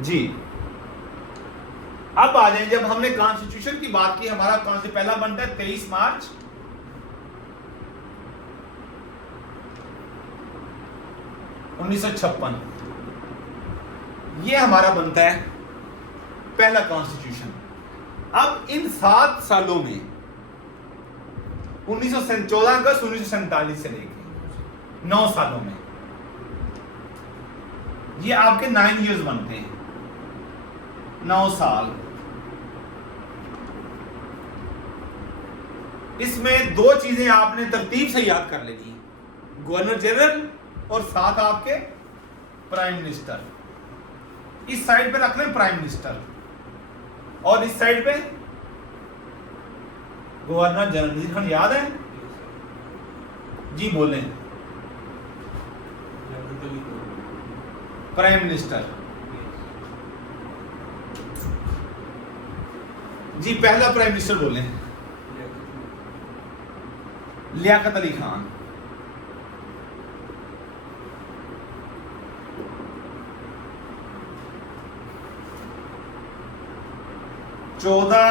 जी अब आ जाए, जब हमने कॉन्स्टिट्यूशन की बात की, हमारा कौन से पहला बनता है 23 मार्च 1956, ये हमारा बनता है पहला कॉन्स्टिट्यूशन। अब इन 7 सालों में 14 अगस्त 1947 से लेकर 9 सालों में ये आपके 9 इयर्स बनते हैं, 9 साल। इसमें 2 चीजें आपने तरतीब से याद कर लेनी है, गवर्नर जनरल और साथ आपके प्राइम मिनिस्टर। इस साइड पे रख लें प्राइम मिनिस्टर, और इस साइड पे गवर्नर जनरल। याद है जी, बोलें। प्राइम मिनिस्टर जी, पहला प्राइम मिनिस्टर बोले लियाकत अली खान। चौदह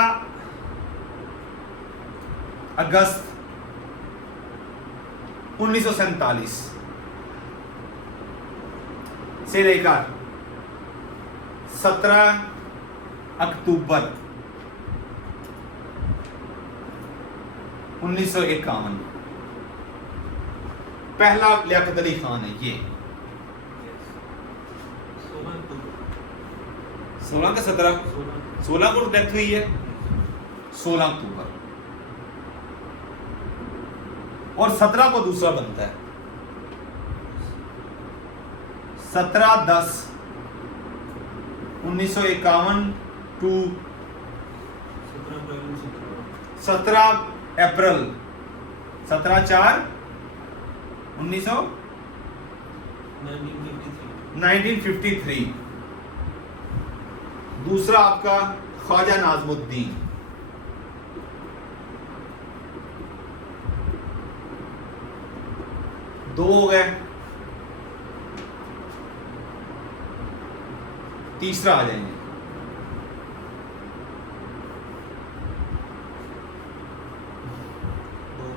अगस्त 1947 से लेकर 17 अक्टूबर 1951 पहला लियाकत अली खान है। ये 16 का 17 16 को डेथ हुई है, 16 अक्टूबर, और 17 को दूसरा बनता है 17/10/1951 टू 17 अप्रैल 17/4/1953। दूसरा आपका ख्वाजा नाजमुद्दीन, दो हो गए। तीसरा आ जाएंगे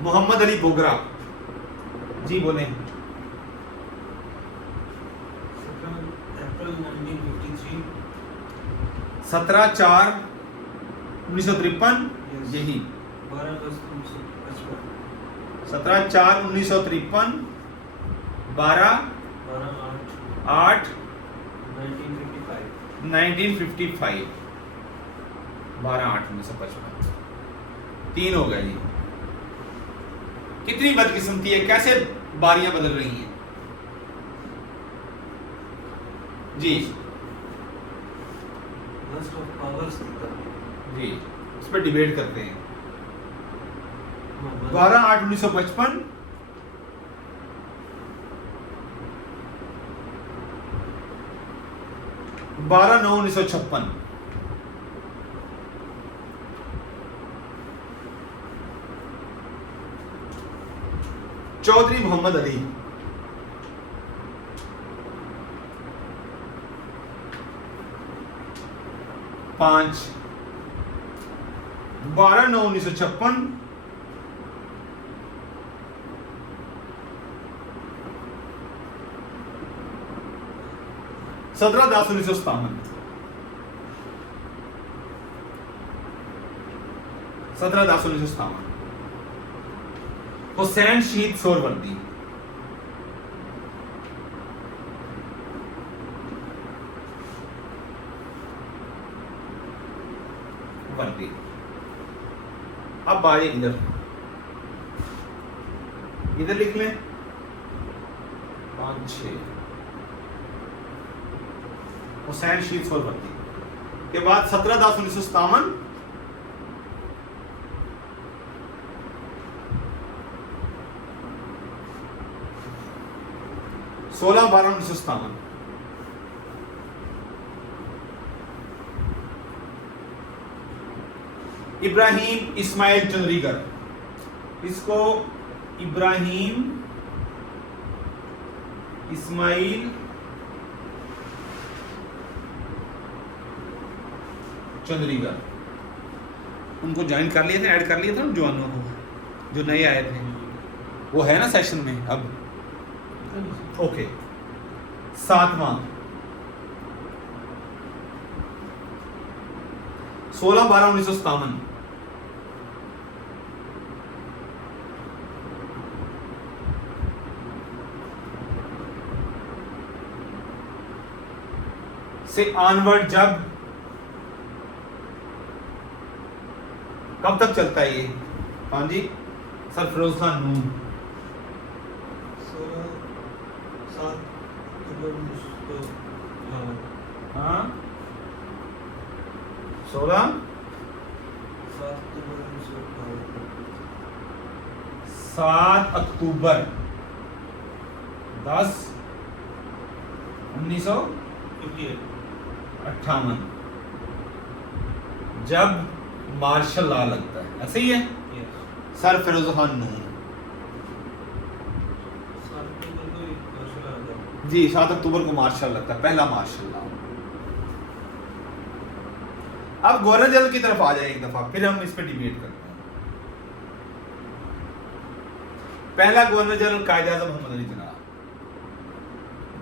मोहम्मद अली बोगरा जी, बोले। 17/4/1953 यही 12 अगस्त 1955 17/4/1953, 12/8/1955, 12/8/1955, 3 हो गए जी। कितनी बदकिस्मती है, कैसे बारियां बदल रही हैं जी। लस्ट ऑफ पावर्स जी इस पर डिबेट करते हैं। 12/8/1955, 12/9/1956, चौधरी मोहम्मद अली, 5, 12/9/1956, 17/10/1957, 17/10/1957, हुसैन शहीद सोरवर्दी, वर्दी। अब आए इधर लिख लें 5, 6, हुसैन शहीद सोरवर्दी के बाद 17/10/1957, 16/12/1957, इब्राहिम इस्माइल चंद्रीगर, इसको इब्राहिम इस्माइल चंद्रीगर, उनको ज्वाइन कर लिए थे, ऐड कर लिए थे जवानों को जो नए आए थे, वो है ना सेशन में अब। ओके 7वां 16/12/1957, से ऑनवर्ड जब कब तक चलता है ये? हाँ जी सरफरोज खान नून, 16/7/1952, हाँ 16 7 अक्टूबर 10/1958 जब मार्शल लॉ लगता है, ऐसे ही है। सर फिरोज खान नून जी 7 अक्टूबर को मार्शल लगता है, पहला मार्शल लॉ। अब गवर्नर जनरल की तरफ आ जाए एक दफा, फिर हम इस पर डिबेट करते हैं। पहला गवर्नर जनरल कायदे आज़म मोहम्मद अली जिन्ना,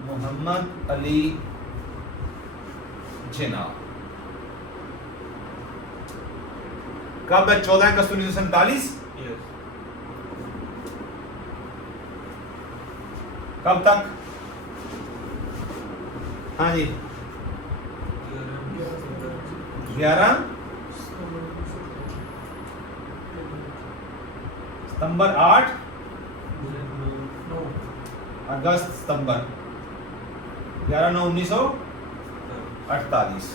मोहम्मद अली जिन्ना कब है? 14 अगस्त 1947। कब तक? हाँ जी 11 सितंबर, 8 अगस्त सितंबर, 11/9/1948।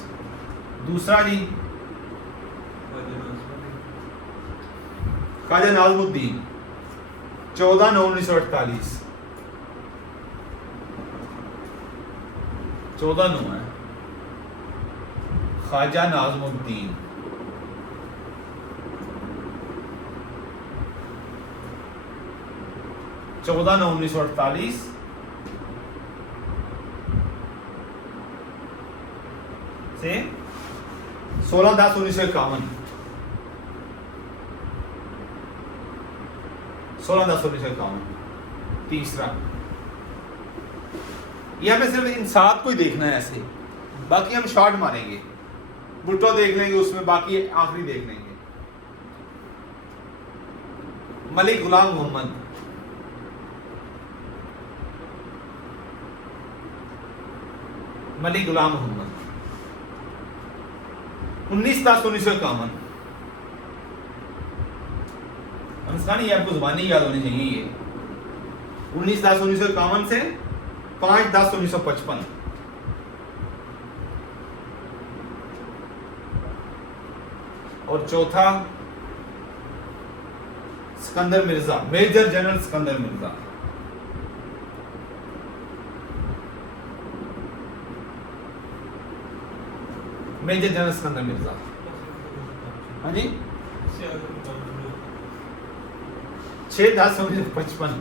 दूसरा जी ख्वाजा नाज़मुद्दीन, 14/9/1948, 14/9 है ख्वाजा नाज़मुद्दीन, 14/9/1948 से 16/10/1951, 16/10/1951। तीसरा, ये हमें सिर्फ इन 7 को ही देखना है ऐसे, बाकी हम शॉर्ट मारेंगे, भुट्टो देख लेंगे उसमें, बाकी आखिरी देख लेंगे। मलिक गुलाम मोहम्मद, मलिक गुलाम मोहम्मद 19/10/1951। ये आपको जुबानी याद होनी चाहिए। ये 19/10/1951 से 5/10/1955। और चौथा Sikandar Mirza, major general Sikandar Mirza. Major general Sikandar Mirza. हाँ जी, 6/10/1955,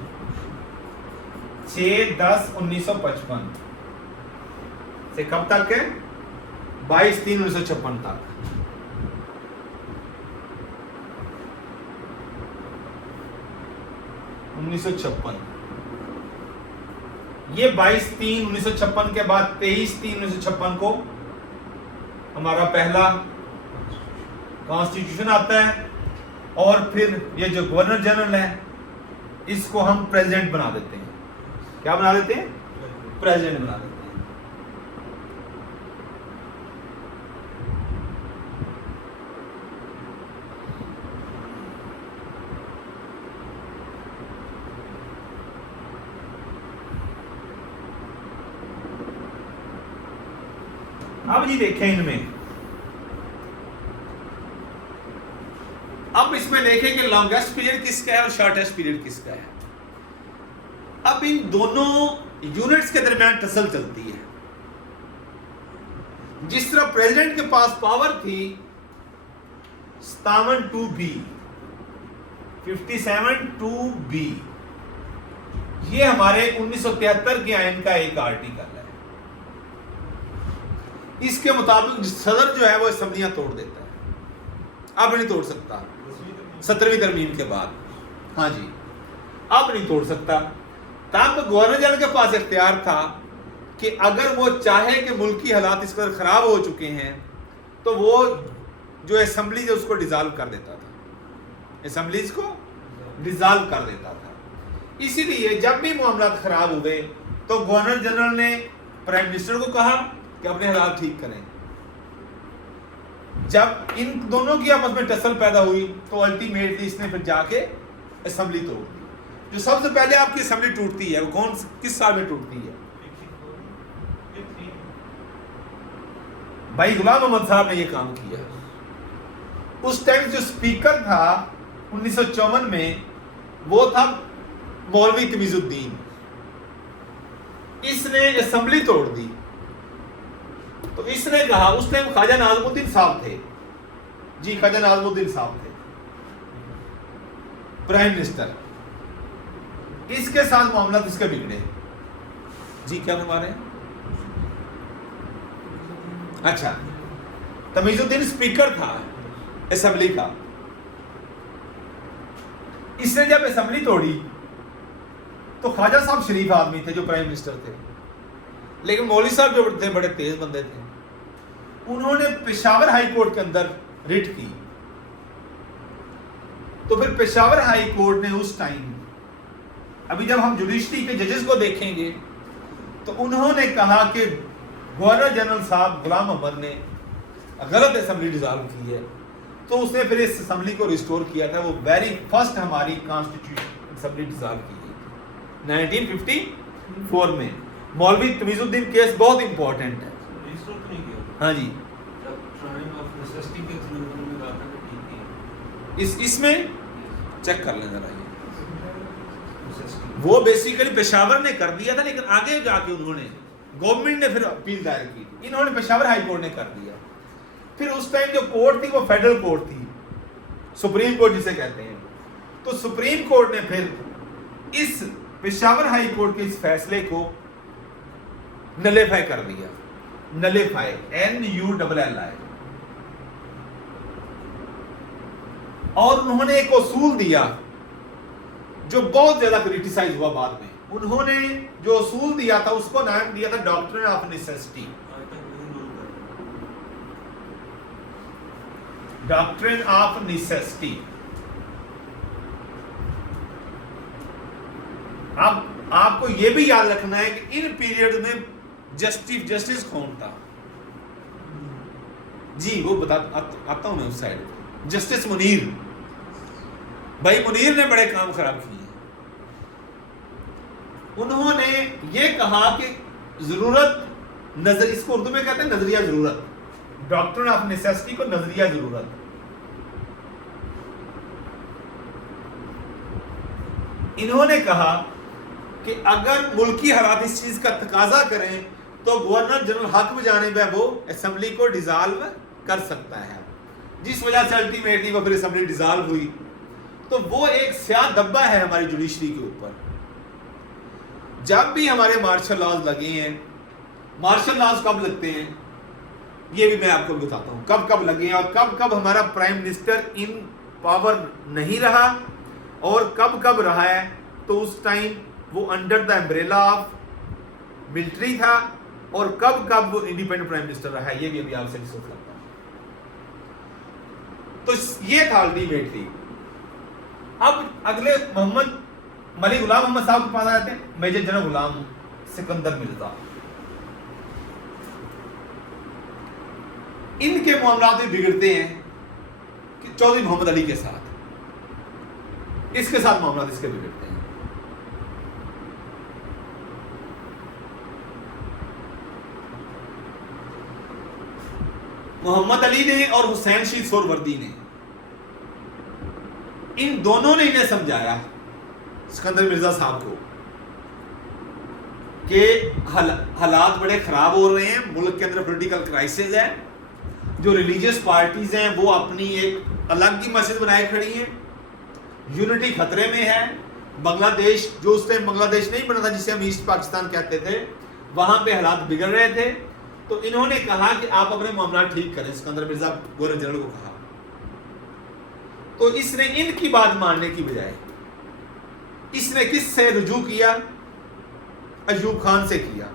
6/10/1955 से कब तक है? 22/3/1956 तक। ये 22/3/1956 के बाद 23/3/1956 को हमारा पहला कॉन्स्टिट्यूशन आता है, और फिर ये जो गवर्नर जनरल है इसको हम प्रेसिडेंट बना देते हैं। क्या बना देते हैं? प्रेसिडेंट बना देते हैं। अब जी देखें इनमें, अब इसमें देखें कि लॉन्गेस्ट पीरियड किसका है और शॉर्टेस्ट पीरियड किसका है। अब इन दोनों यूनिट्स के दरमियान टसल चलती है। जिस तरह प्रेसिडेंट के पास पावर थी 57(2)(b), 57(2)(b, ये हमारे 1973 के आइन का एक आर्टिकल है। इसके मुताबिक सदर जो है वो असम्बलियां तोड़ देता है, अब नहीं तोड़ सकता 17वीं तरमीम के बाद। हाँ जी, अब नहीं तोड़ सकता। तब गवर्नर जनरल के पास इख्तियार था कि अगर वो चाहे कि मुल्की हालात इस कदर खराब हो चुके हैं तो वो जो असेंबली है उसको डिसॉल्व कर देता था, असेंबलीज को डिसॉल्व कर देता था। इसीलिए जब भी मामला खराब हुए तो गवर्नर जनरल ने प्राइम मिनिस्टर को कहा कि अपने हालात ठीक करें। जब इन दोनों की आपस में टसल पैदा हुई तो अल्टीमेटली इसने फिर जाके असेंबली तोड़ दी। जो सबसे पहले आपकी असेंबली टूटती है वो किस साल में टूटती है? भाई गुलाम मोहम्मद साहब ने ये काम किया। उस टाइम जो स्पीकर था 1954 में वो था मौलवी तमीजुद्दीन। इसने असेंबली तोड़ दी तो इसने कहा, उस टाइम ख्वाजा नाज़मुद्दीन साहब थे जी, ख्वाजा नाज़मुद्दीन साहब थे प्राइम मिनिस्टर। इसके साथ मामला इसके बिगड़े जी। क्या फरमा रहे हैं? अच्छा, तमीजुद्दीन स्पीकर था असेंबली का। इसने जब असेंबली तोड़ी तो ख्वाजा साहब शरीफ आदमी थे जो प्राइम मिनिस्टर थे, लेकिन मौलवी साहब जो थे बड़े तेज बंदे थे। उन्होंने पेशावर हाई कोर्ट के अंदर रिट की। तो फिर पेशावर हाई कोर्ट ने उस टाइम, अभी जब हम जुडिशरी के जजेस को देखेंगे तो उन्होंने कहा कि गवर्नर जनरल साहब गुलाम मोहम्मद ने गलत असेंबली डिसॉल्व की है, तो उसने फिर इस असेंबली को रिस्टोर किया था। वो वेरी फर्स्ट हमारी कॉन्स्टिट्यूशन असेंबली डिसॉल्व की गई 1954 में। मौलवी तमीजुद्दीन केस बहुत इंपॉर्टेंट है। हाँ जी, इसमें चेक कर लें जरा। वो बेसिकली पेशावर ने कर दिया था, लेकिन आगे जाके उन्होंने गवर्नमेंट ने फिर अपील दायर की, इन्होंने पेशावर हाई कोर्ट ने कर दिया। फिर उस टाइम जो कोर्ट थी वो फेडरल कोर्ट थी, सुप्रीम कोर्ट जिसे कहते हैं। तो सुप्रीम कोर्ट ने फिर इस पेशावर हाई कोर्ट के इस फैसले को नलेफाई कर दिया। नलेफाई, NULLI। और उन्होंने एक उसूल दिया जो बहुत ज्यादा क्रिटिसाइज हुआ बाद में। उन्होंने जो उसूल दिया था उसको नाम दिया था doctrine of necessity. Doctrine of necessity. अब आपको यह भी याद रखना है कि इन पीरियड में जस्टिस कौन था जी, वो आता हूं मैं उस साइड। जस्टिस मुनीर, भाई मुनीर ने बड़े काम खराब किए। उन्होंने ये कहा कि जरूरत नजर, इसको उर्दू में कहते हैं नजरिया जरूरत, डॉक्ट्रिन ऑफ नेसेसिटी को नजरिया जरूरत। इन्होंने कहा कि अगर मुल्की हालात इस चीज का तकाजा करें तो गवर्नर जनरल हक में जाने में वो असेंबली को डिसॉल्व कर सकता है, जिस वजह से अल्टीमेटली वो फिर असेंबली डिसॉल्व हुई। तो वो एक स्याह धब्बा है हमारी जुडिशरी के ऊपर। जब भी हमारे मार्शल लॉज लगे हैं, मार्शल लॉज कब लगते हैं ये भी मैं आपको बताता हूं, कब कब लगे हैं और कब कब हमारा प्राइम मिनिस्टर इन पावर नहीं रहा और कब कब रहा है। तो उस टाइम वो under the umbrella of military था और कब कब वो इंडिपेंडेंट प्राइम मिनिस्टर रहा है, ये भी अभी आपसे डिस्कस करता हूं। तो ये था अल्टीमेटली। अब अगले मलिक गुलाम मोहम्मद साहब के पास आते हैं, मेजर जनरल गुलाम सिकंदर मिर्जा। इनके मामला भी बिगड़ते हैं कि चौधरी मोहम्मद अली के साथ, इसके साथ मामला इसके बिगड़ते हैं। मोहम्मद अली ने और हुसैन शीर सोहरवर्दी ने, इन दोनों ने इन्हें समझाया सिकंदर मिर्जा साहब को कि हालात बड़े खराब हो रहे हैं, मुल्क के अंदर पॉलिटिकल क्राइसिस है, जो रिलीजियस पार्टीज हैं वो अपनी एक अलग की मस्जिद बनाए खड़ी हैं, यूनिटी खतरे में है। बांग्लादेश, जो उस टाइम बांग्लादेश नहीं बना था जिसे हम ईस्ट पाकिस्तान कहते थे, वहां पे हालात बिगड़ रहे थे। तो इन्होंने कहा कि आप अपने मामला ठीक करें, सिकंदर मिर्जा गवर्नर जनरल को कहा। तो इसने इनकी बात मानने की बजाय इसने किससे रुजू किया? अयूब खान से किया,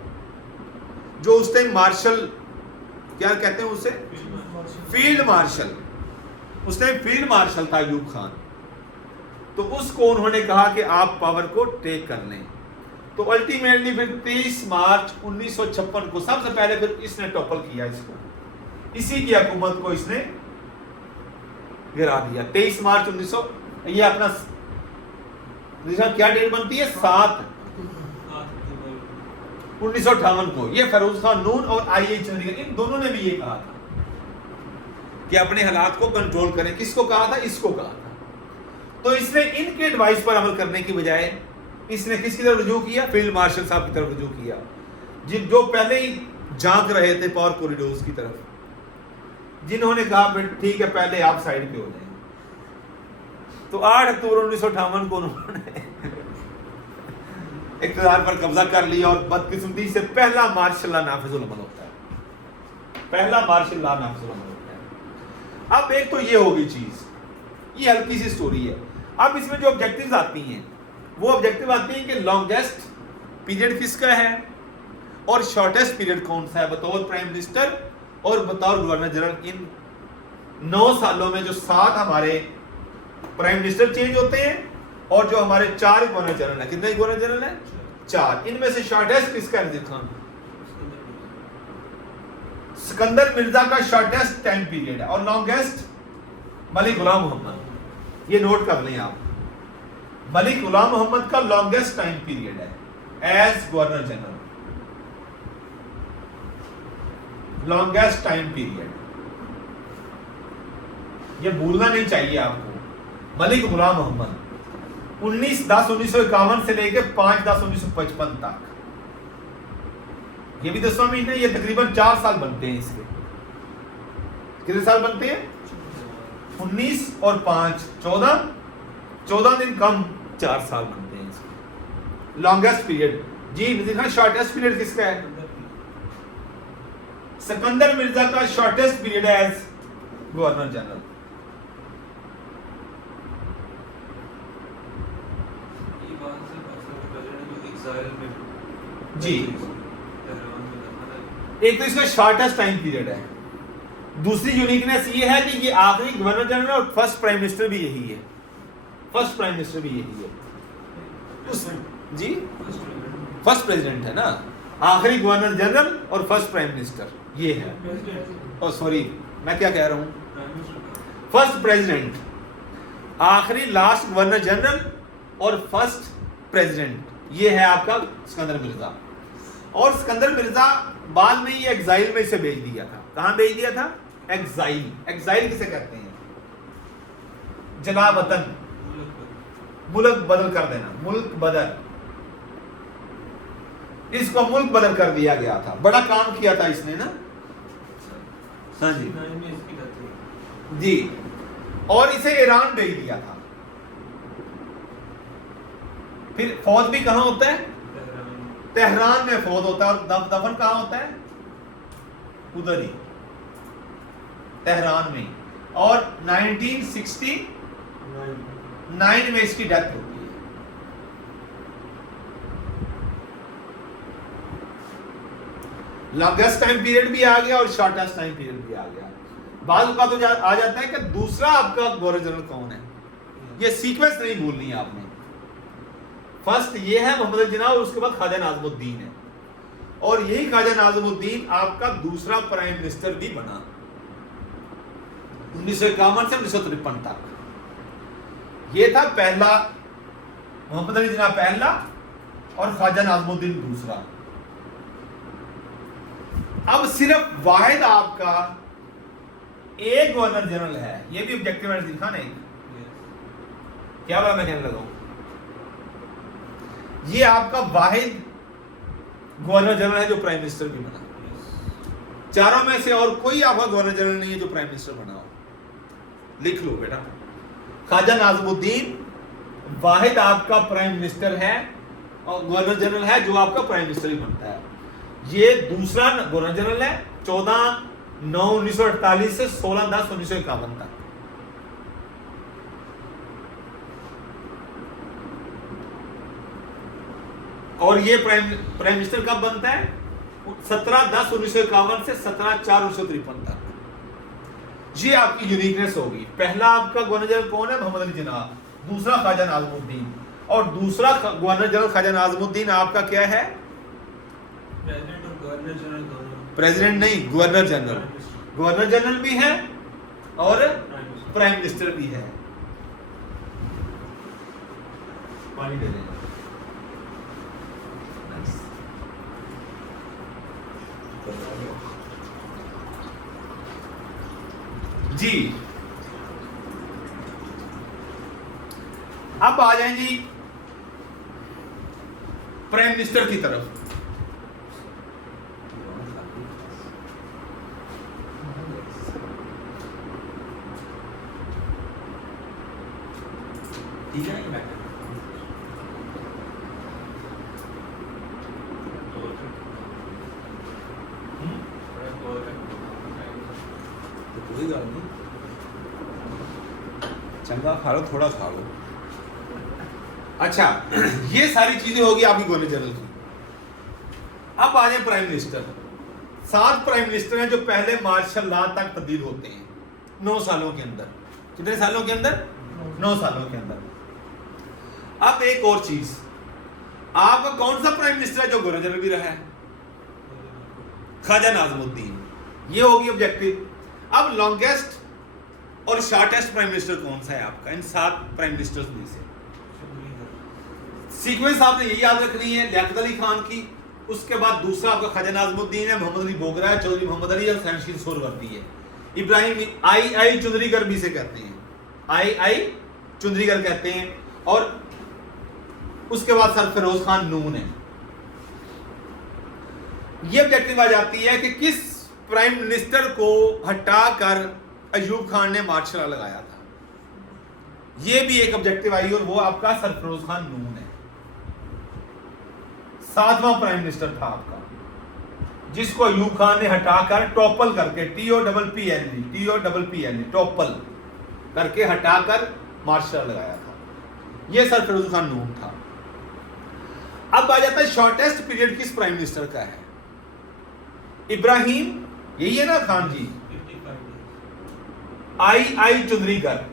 जो उस टाइम मार्शल, क्या कहते हैं उसे, फील्ड मार्शल, उस टाइम फील्ड मार्शल था अयूब खान। तो उसको उन्होंने कहा कि आप पावर को टेक कर लें। तो अल्टीमेटली फिर 23 मार्च 1956 को सबसे पहले फिर इसने टॉपल किया इसको, इसी की हुकूमत को इसने गिरा दिया। 23 मार्च 1900, ये अपना क्या डेट बनती है, 7 1958 को। ये फिरोज खान नून और आई चंडीगढ़, इन दोनों ने भी ये कहा था कि अपने हालात को कंट्रोल करें। किसको कहा था? इसको कहा था। तो इसने इनके एडवाइस पर अमल करने की बजाय इसने किसकी तरफ रुजू किया? फील्ड मार्शल साहब की तरफ रुजू किया, जो पहले ही झांक रहे थे पावर कॉरिडोर्स की तरफ, जिन्होंने कहा ठीक है पहले आप साइड पे हो जाए। तो 8 अक्टूबर 1958 को उन्होंने इक़्तिदार पर कब्जा कर लिया और बदकिस्मती से पहला मार्शल लॉ नाफिजुल अमल होता है, पहला मार्शल लॉ नाफिजुल अमल होता है। अब एक तो ये होगी चीज, ये हल्की सी स्टोरी है। अब इसमें जो ऑब्जेक्टिव्स आती हैं, वो ऑब्जेक्टिव आती हैं कि लॉन्गेस्ट पीरियड किसका है और शॉर्टेस्ट पीरियड कौन सा है बतौर प्राइम मिनिस्टर और बतौर गवर्नर जनरल। इन 9 सालों में जो 7 हमारे प्राइम मिनिस्टर चेंज होते हैं और जो हमारे 4 गवर्नर जनरल है, कितने गवर्नर जनरल है? 4। इनमें से शॉर्टेस्ट किसका है? नजीर खान, सिकंदर मिर्जा का शॉर्टेस्ट टाइम पीरियड है और लॉन्गेस्ट मलिक गुलाम मोहम्मद। ये नोट कर लें आप, मलिक गुलाम मोहम्मद का लॉन्गेस्ट टाइम पीरियड है as governor general, longest time period, ये भूलना नहीं चाहिए आपको। मलिक गुलाम मोहम्मद 19/10/1951 से लेकर 5/10/1955 तक, ये भी 10वां महीना, ये तकरीबन 4 साल बनते हैं इसके। कितने साल बनते हैं? 19 और 5 14 दिन कम, 4 साल बनते हैं इसके। लॉन्गेस्ट पीरियड जी नजीर खान, शॉर्टेस्ट पीरियड किसका है? सिकंदर मिर्जा का शॉर्टेस्ट पीरियड है एज गवर्नर जनरल। जी, एक तो इसका शॉर्टेस्ट टाइम पीरियड है, दूसरी यूनिकनेस ये है कि ये आखिरी गवर्नर जनरल और फर्स्ट प्राइम मिनिस्टर भी यही है, फर्स्ट प्राइम मिनिस्टर भी यही है। जी फर्स्ट प्रेसिडेंट है ना, आखिरी गवर्नर जनरल और फर्स्ट प्राइम मिनिस्टर ये है। और सॉरी मैं क्या कह रहा हूँ, फर्स्ट प्रेसिडेंट, आखिरी लास्ट गवर्नर जनरल और फर्स्ट प्रेसिडेंट ये है आपका सिकंदर मिर्जा। और सिकंदर मिर्जा बाद में ये एग्जाइल में इसे भेज दिया था। कहां भेज दिया था? एग्जाइल। एग्जाइल किसे कहते हैं? जला वतन, मुल्क बदल कर देना, मुल्क बदल, इसको मुल्क बदल कर दिया गया था। बड़ा काम किया था इसने ना। हाँ जी जी। और इसे ईरान भेज दिया था। फिर फौज भी कहां होता है? तेहरान में फौज होता है। और दफन कहां होता है? उधर ही तेहरान में। और 1969 में इसकी डेथ होती है। लॉन्गेस्ट टाइम पीरियड भी आ गया और शॉर्टेस्ट टाइम पीरियड भी आ गया। बाद का तो आ जाता है कि दूसरा आपका गवर्नर जनरल कौन है। ये सीक्वेंस नहीं भूलनी है आपने। फर्स्ट ये है मोहम्मद अली जिन्ना और उसके बाद ख्वाजा नाज़मुद्दीन है। और यही ख्वाजा नाज़मुद्दीन आपका दूसरा प्राइम मिनिस्टर भी बना 1951 से 1953 तक। ये था पहला, मोहम्मद अली जिन्ना पहला और ख्वाजा नाज़मुद्दीन दूसरा। अब सिर्फ वाहिद आपका एक गवर्नर जनरल है। ये भी ऑब्जेक्टिव मैंने दिखा नहीं, क्या बोला मैं कहने लगा हूं, ये आपका वाहिद गवर्नर जनरल है जो प्राइम मिनिस्टर भी बना। चारों में से और कोई आपका गवर्नर जनरल नहीं है जो प्राइम मिनिस्टर बना हो। लिख लो बेटा, ख्वाजा नाज़मुद्दीन वाहिद आपका प्राइम मिनिस्टर है और गवर्नर जनरल है जो आपका प्राइम मिनिस्टर ही बनता है। ये दूसरा गवर्नर जनरल है 14/9/1948 से 16/10/1951 तक। और ये प्राइम मिनिस्टर कब बनता है? 17/10/1951 से 17/4/1953 तक। ये आपकी यूनिकनेस होगी। पहला आपका गवर्नर जनरल कौन है? मोहम्मद अली जिन्ना। दूसरा ख्वाजा नाज़मुद्दीन। और दूसरा गवर्नर जनरल ख्वाजा नाज़मुद्दीन आपका क्या है? प्रेसिडेंट और गवर्नर जनरल दोनों। प्रेसिडेंट नहीं, गवर्नर जनरल। गवर्नर जनरल भी है और प्राइम मिनिस्टर भी है। पानी दे दें। जी अब आ जाएं जी प्राइम मिनिस्टर की तरफ। ठीक है कोई गल नहीं, चंगा खा लो, थोड़ा खा लो। अच्छा ये सारी चीजें होगी आपकी गवर्नर जनरल की। अब आ जाए प्राइम मिनिस्टर। 7 प्राइम मिनिस्टर हैं जो पहले मार्शल लॉ तक तब्दील होते हैं 9 सालों के अंदर। कितने सालों के अंदर? 9 सालों के अंदर। अब एक और चीज, आपका कौन सा प्राइम मिनिस्टर है जो गवर्नर जनरल भी रहा है? ख्वाजा नाज़मुद्दीन। ये होगी ऑब्जेक्टिव। अब लॉन्गेस्ट और शॉर्टेस्ट प्राइम मिनिस्टर कौन सा है आपका इन 7 प्राइम मिनिस्टर्स में से? सीक्वेंस आपने यही याद रखनी है, लियाकत अली खान की, उसके बाद दूसरा आपका ख्वाजा नाज़मुद्दीन है, मोहम्मद अली बोगरा है, चौधरी मोहम्मद अली और शमशीर सोहरवर्दी है। इब्राहिम आई चुंदरीगर भी से कहते हैं, आई चुंदरीगर कहते हैं। और उसके बाद सरफरोज खान नून है। ये ऑब्जेक्टिव आ जाती है कि किस प्राइम मिनिस्टर को हटाकर अयूब खान ने मार्शल लॉ लगाया था। ये भी एक ऑब्जेक्टिव आई और वो आपका सरफरोज खान नून है। 7वां प्राइम मिनिस्टर था आपका जिसको अयूब खान ने हटाकर टॉपल करके TOPPLE टॉपल करके हटाकर मार्शल लॉ लगाया था। ये सरफरोज खान नून था। अब आ जाता है शॉर्टेस्ट पीरियड किस प्राइम मिनिस्टर का है? इब्राहिम, यही है ना खान जी, आई चुंदरीगर।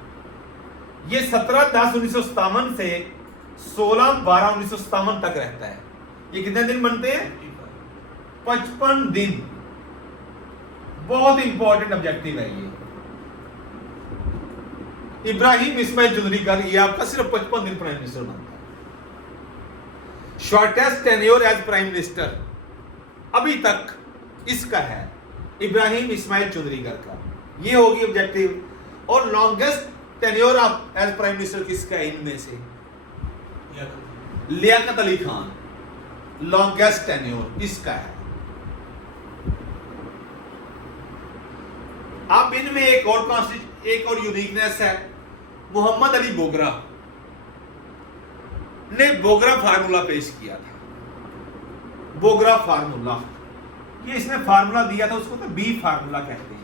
ये 17/10/1957 से 16/12/1957 तक रहता है। ये कितने दिन बनते हैं? 55 दिन। बहुत इंपॉर्टेंट ऑब्जेक्टिव है ये। इब्राहिम इस्माइल चुंदरीकर, ये आपका सिर्फ 55 दिन प्राइम मिनिस्टर बनता है। Shortest tenure as prime minister अभी तक इसका है, इब्राहिम इस्माइल चुंदरीकर का। ये होगी ऑब्जेक्टिव। और longest tenure of as prime minister किसका है इनमें से? लियाकत अली खान। लॉन्गेस्ट टेन्योर इसका है। अब इनमें एक और यूनिकनेस है। मोहम्मद अली बोगरा ने बोगरा फार्मूला पेश किया था। बोगरा फार्मूला, ये इसने फार्मूला दिया था, उसको तो बी फार्मूला कहते हैं।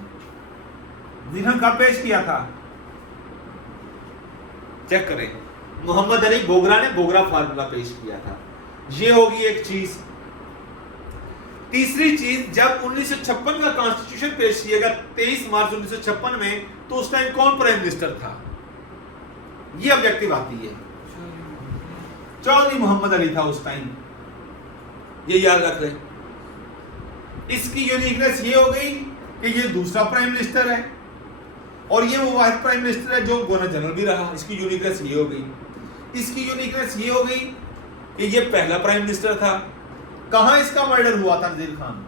जिन्होंने कब पेश किया था? चेक करें। मोहम्मद अली बोगरा ने बोगरा फार्मूला पेश किया था। ये होगी एक चीज। तीसरी चीज, जब 1956 का कॉन्स्टिट्यूशन पेश किया गया 23 मार्च 1956 में, तो उस टाइम कौन प्राइम मिनिस्टर था? ये ऑब्जेक्टिव आती है। चौधरी मोहम्मद अली था उस टाइम। ये याद रख लें। इसकी यूनिकनेस ये हो गई कि ये दूसरा प्राइम मिनिस्टर है और ये वो वाहिद प्राइम मिनिस्टर है जो गवर्नर जनरल भी रहा। इसकी यूनिकनेस ये हो गई। इसकी यूनिकनेस ये हो गई कि ये पहला प्राइम मिनिस्टर था। कहां इसका मर्डर हुआ था? नजीर खान,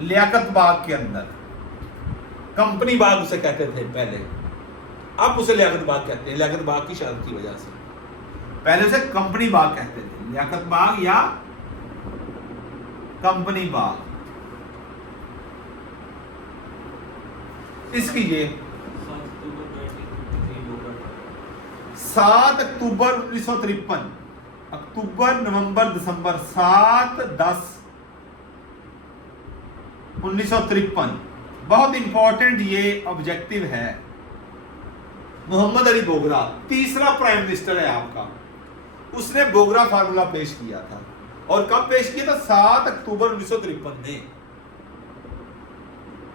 लियाकत बाग के अंदर। कंपनी बाग उसे कहते थे पहले, अब उसे लियाकत बाग कहते हैं, लियाकत बाग की शर्त की वजह से। पहले उसे कंपनी बाग कहते थे, लियाकत बाग या कंपनी बाग। इसकी ये 7 अक्टूबर 1953, अक्टूबर नवंबर दिसंबर 7-10-1953। बहुत इंपॉर्टेंट ये ऑब्जेक्टिव है। मोहम्मद अली बोगरा तीसरा प्राइम मिनिस्टर है आपका। उसने बोगरा फार्मूला पेश किया था। और कब पेश किया था? 7 अक्टूबर 1953 में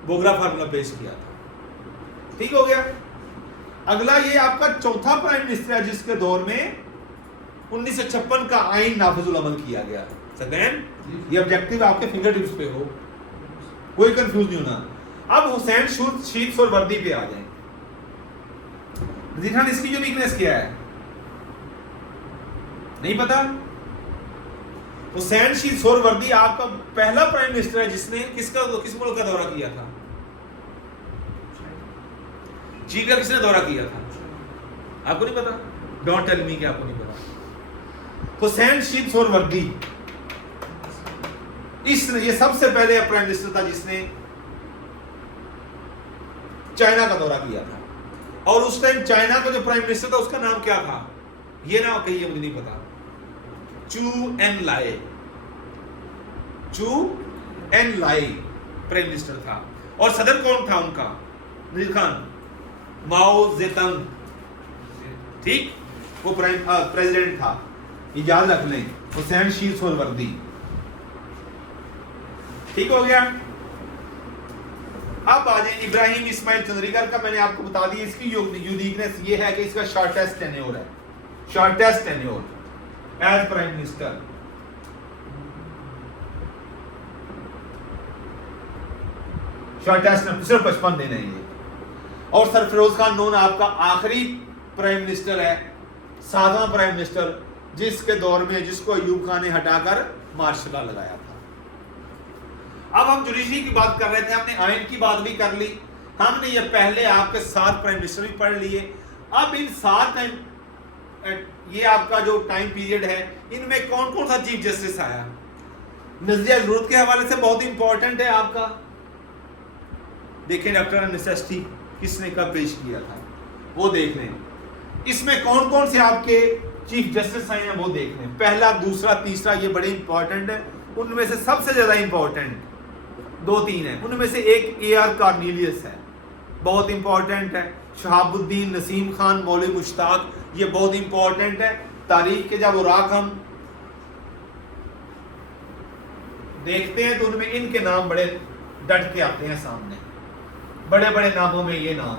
बोगरा फार्मूला पेश किया था। ठीक हो गया। अगला ये आपका चौथा प्राइम मिनिस्टर है जिसके दौर में 1956 का आईन नाफिजुल अमल किया गया। सेकेंड, ये ऑब्जेक्टिव आपके फिंगर टिप्स पे हो, कोई कंफ्यूज नहीं होना। अब हुसैन शीट सोहरावर्दी पे आ जाए। खान, इसकी यूनिकनेस क्या है? नहीं पता? हुसैन शीट सोहरावर्दी आपका पहला प्राइम मिनिस्टर है जिसने किस मुल्क का दौरा किया था? चीन का किसने दौरा किया था? आपको नहीं पता? डोंट टेल मी कि आपको नहीं पता। हुसैन शीट सोहरावर्दी ये सबसे पहले प्राइम मिनिस्टर था जिसने चाइना का दौरा किया था। और उस टाइम चाइना का जो प्राइम मिनिस्टर था उसका नाम क्या था? ये नाम कहिए, मुझे नहीं पता। चू एन लाई प्राइम मिनिस्टर था। और सदर कौन था उनका? नजीर खान, माओ जेतंग। ठीक, वो प्रेसिडेंट था। ये याद रख लें, हुसैन शीट सोहरावर्दी। ठीक हो गया। अब आ जाए इब्राहिम इस्माइल चुंदरीकर का। मैंने आपको बता दिया इसकी यूनिकनेस ये है कि इसका शॉर्टेस्ट टेन्योर है, shortest tenure as prime minister. Shortest सिर्फ 55 दिन है ये। और सरफरोज खान नून आपका आखिरी प्राइम मिनिस्टर है, 7वां प्राइम मिनिस्टर, जिसके दौर में जिसको अयूब खान ने हटाकर मार्शल लॉ लगाया था। अब हम जुडिशरी की बात कर रहे थे, हमने आइन की बात भी कर ली, हमने ये पहले आपके 7 प्राइम मिनिस्टर भी पढ़ लिए। अब इन 7 ये आपका जो टाइम पीरियड है, इनमें कौन कौन सा चीफ जस्टिस आया? नजरिया जरूरत के हवाले से बहुत इंपॉर्टेंट है आपका। देखिए डॉक्टर नेसेसिटी किसने कब पेश किया था वो देख लें। इसमें कौन कौन से आपके चीफ जस्टिस आए हैं वो देख लें। पहला, दूसरा, तीसरा, ये बड़े इंपॉर्टेंट है। उनमें से सबसे ज्यादा इंपॉर्टेंट 2-3 है। उनमें से एक AR कॉर्नेलियस है, बहुत इंपॉर्टेंट है। शहाबुद्दीन, नसीम खान, मौलवी मुश्ताक, ये बहुत इंपॉर्टेंट है। तारीख के जब उराक हम देखते हैं तो उनमें इनके नाम बड़े डट के आते हैं सामने, बड़े बड़े नामों में ये नाम।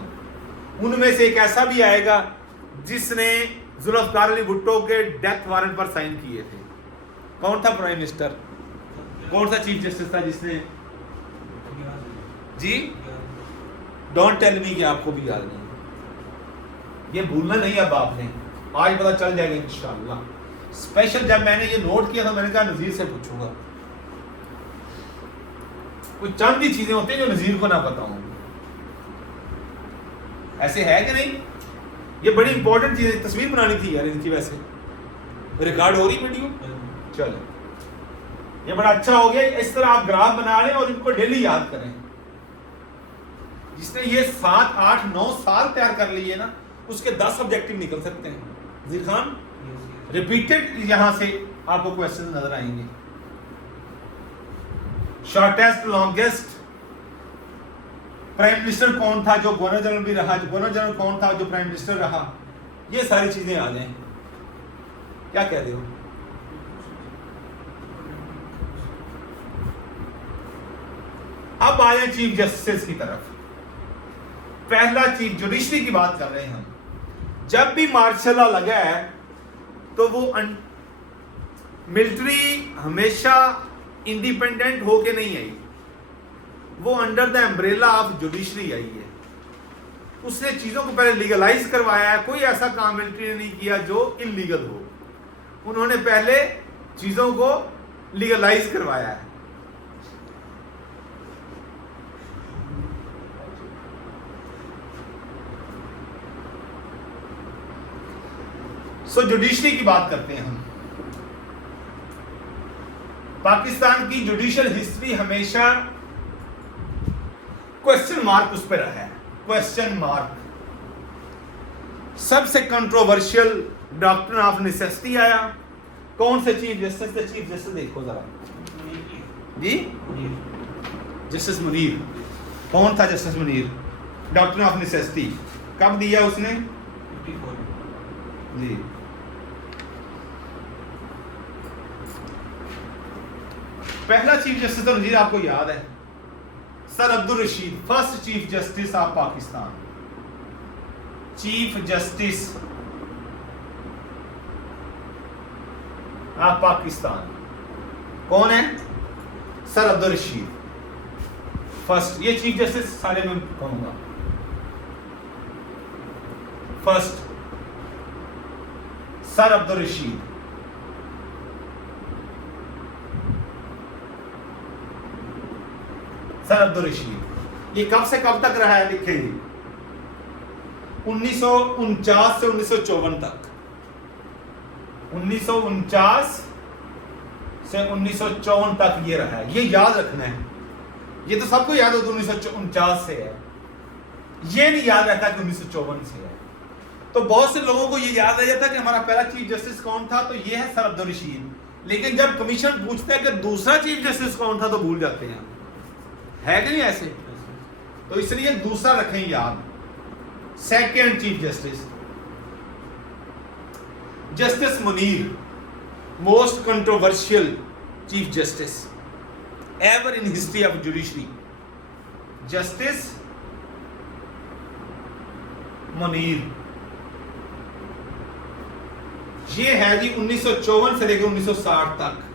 उनमें से एक ऐसा भी आएगा जिसने जुल्फकार अली भुट्टो के डेथ वारंट पर साइन किए थे? कौन था प्राइम मिनिस्टर? कौन सा चीफ जस्टिस था जिसने? जी, डोंट टेल मी कि आपको भी याद नहीं। ये भूलना नहीं अब आपने, आज पता चल जाएगा इंशाल्लाह। स्पेशल जब मैंने ये नोट किया था मैंने कहा नज़ीर से पूछूंगा। कुछ चंद ही चीजें होती हैं जो नज़ीर को ना पता हो। ऐसे है कि नहीं? ये बड़ी इंपॉर्टेंट चीज है। तस्वीर बनानी थी यार इनकी, वैसे रिकॉर्ड हो रही वीडियो? चलो, ये बड़ा अच्छा हो गया। इस तरह आप ग्राफ बना लें और इनको डेली याद करें। जिसने ये 7, 8, 9 साल तैयार कर लिए ना, उसके 10 ऑब्जेक्टिव निकल सकते हैं। जी खान, रिपीटेड यहां से आपको क्वेश्चन नजर आएंगे। शॉर्टेस्ट लॉन्गेस्ट प्राइम मिनिस्टर कौन था जो गवर्नर जनरल भी रहा? गवर्नर जनरल कौन था जो प्राइम मिनिस्टर रहा? ये सारी चीजें आ जाएं। क्या कह रहे हो? अब आ जाए चीफ जस्टिस की तरफ। पहला चीफ जुडिशरी की बात कर रहे हैं हम। जब भी मार्शल लॉ लगा है तो वो मिलिट्री हमेशा इंडिपेंडेंट होके नहीं आई, वो under the umbrella of judiciary आई है। उसने चीजों को पहले लीगलाइज करवाया है। कोई ऐसा काम मिलिट्री ने नहीं किया जो इलीगल हो। उन्होंने पहले चीजों को लीगलाइज करवाया है। सो जुडिशरी की बात करते हैं हम। पाकिस्तान की जुडिशियल हिस्ट्री हमेशा क्वेश्चन मार्क उस पर रहा है। Question mark. सबसे कंट्रोवर्शियल डॉक्ट्रिन ऑफ नेसेसिटी आया। कौन से चीफ जस्टिस थे? चीफ जस्टिस देखो जरा जी, जस्टिस मुनीर। कौन था justice Munir? Doctrine of necessity कब दिया उसने? जी, पहला चीफ जस्टिस तो नजीर आपको याद है, sir Abdul Rashid, first chief justice of Pakistan. Chief justice of Pakistan कौन है? Sir Abdul Rashid first. ये चीफ जस्टिस सारे में कहूंगा। First sir Abdul Rashid. Sir Abdul Rashid ये कब से कब तक रहा है? लिखेंगे 1949 से 1954 तक। 1949 से 1954 तक ये रहा है। ये याद रखना है। ये तो सबको याद हो 1949 से है, ये नहीं याद रहता कि 1954 से है। तो बहुत से लोगों को ये याद रह जाता है कि हमारा पहला चीफ जस्टिस कौन था, तो ये है सर अब्दुल रशीद। लेकिन जब कमीशन पूछता है कि दूसरा चीफ जस्टिस कौन था तो भूल जाते हैं। है कि नहीं ऐसे? तो इसलिए दूसरा रखें याद। Second chief justice justice Munir, most controversial chief justice ever in history of judiciary. Justice Munir ये है जी 1954 से लेकर 1960 तक।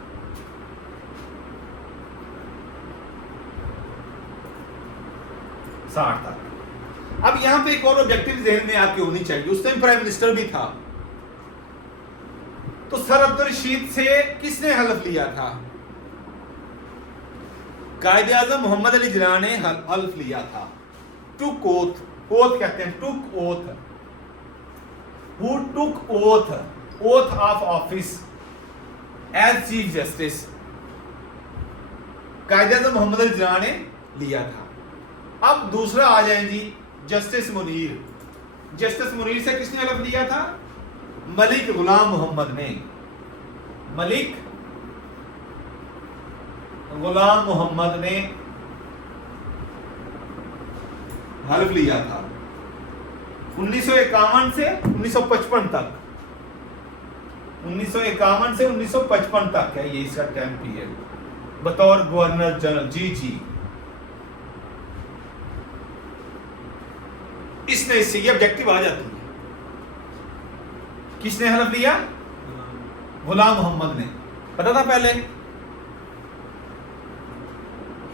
अब यहां पे एक और ऑब्जेक्टिव ज़हन में आपके होनी चाहिए। उस टाइम प्राइम मिनिस्टर भी था, तो सर अब्दुल रशीद से किसने हल्फ लिया था? कायदे आज़म मोहम्मद अली जिन्ना ने हल्फ लिया था। टुक ओथ, ओथ कहते हैं took oath. Who took oath, oath of office as chief justice? Quaid-e-Azam Mohammad Ali Jinnah ने लिया था। अब दूसरा आ जाए जी जस्टिस मुनीर। जस्टिस मुनीर से किसने हल्फ लिया था? मलिक गुलाम मोहम्मद ने। मलिक गुलाम मोहम्मद ने हल्फ लिया था 1951 से 1955 तक। 1951 से 1955 तक है ये इसका टाइम पीरियड बतौर गवर्नर जनरल। जी इसने इससे ये ऑब्जेक्टिव आ जाती है। किसने हलफ लिया? गुलाम मोहम्मद ने। पता था पहले?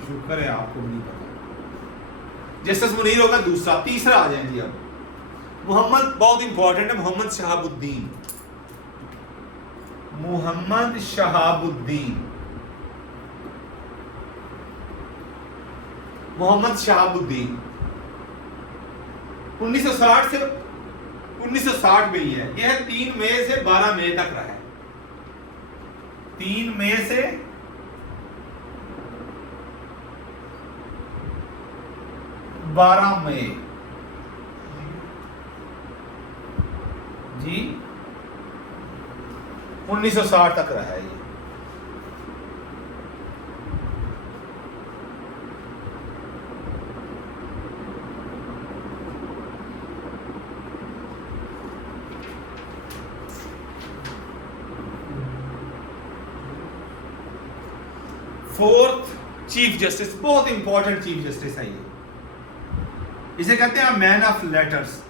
शुक्र है आपको नहीं पता। जस्टिस मुनीर होगा दूसरा। तीसरा आ जाए जी अब। मोहम्मद बहुत इंपॉर्टेंट है, मोहम्मद शहाबुद्दीन। मोहम्मद शहाबुद्दीन। मोहम्मद शहाबुद्दीन 1960 से 1960 में ही है। यह 3 मई से 12 मई तक रहा है। 3 मई से 12 मई जी 1960 तक रहा है ये। फोर्थ चीफ जस्टिस, बहुत इंपॉर्टेंट चीफ जस्टिस है ये। इसे कहते हैं man of letters,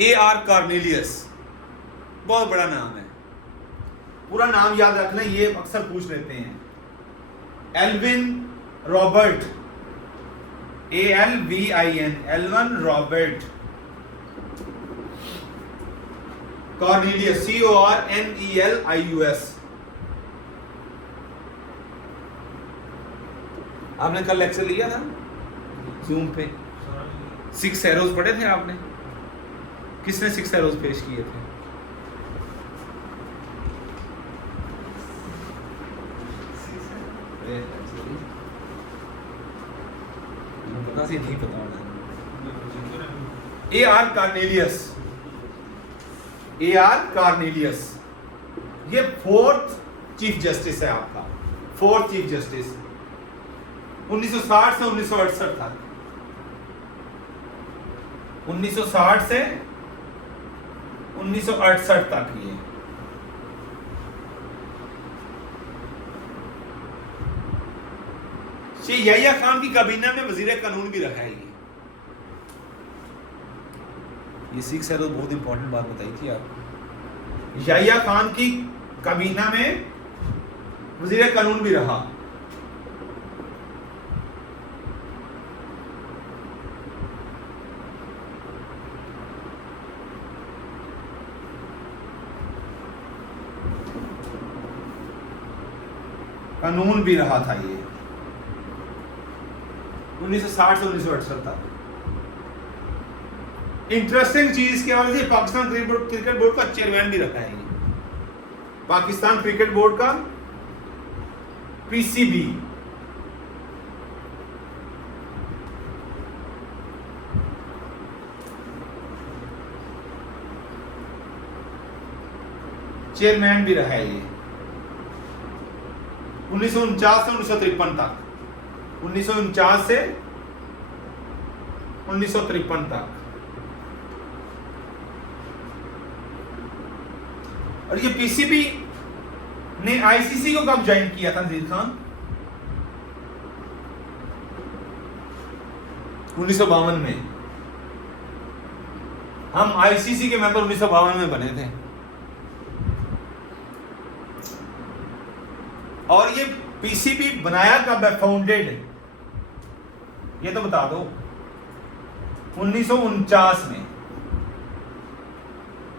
A.R. Cornelius. बहुत बड़ा नाम है, पूरा नाम याद रखना, ये अक्सर पूछ लेते हैं। Alvin Robert, ALVIN, Alvin Robert Cornelius, CORNELIUS। आपने कल लेक्चर लिया था जूम पे, 6 एरोज पढ़े थे आपने? किसने 6 एरोज पेश किए थे? पता से नहीं पता। A.R. Cornelius, A.R. कॉर्नेलियस ये 4th चीफ जस्टिस है आपका। 4th चीफ जस्टिस 1960 से 1968 तक। 1960 से 1968 तक ये याहिया खान की काबीना में वजीर कानून भी रहा है ये 6 एरो बहुत इंपॉर्टेंट बात बताई थी आप। याहिया खान की काबीना में वजीर कानून भी रहा। कानून भी रहा था ये 1960 से 1968 तक। इंटरेस्टिंग चीज के हवाले से पाकिस्तान क्रिकेट बोर्ड का चेयरमैन भी रखा है ये। पाकिस्तान क्रिकेट बोर्ड का PCB चेयरमैन भी रहा है ये 1949 से 1953 तक। 1949 से 1953 तक। और ये PCB ने ICC को कब ज्वाइन किया था नजीर खान? 1952 में। हम ICC के मेंबर 1952 में बने थे। और ये PCB बनाया कब है, फाउंडेड, ये तो बता दो? 1949 में।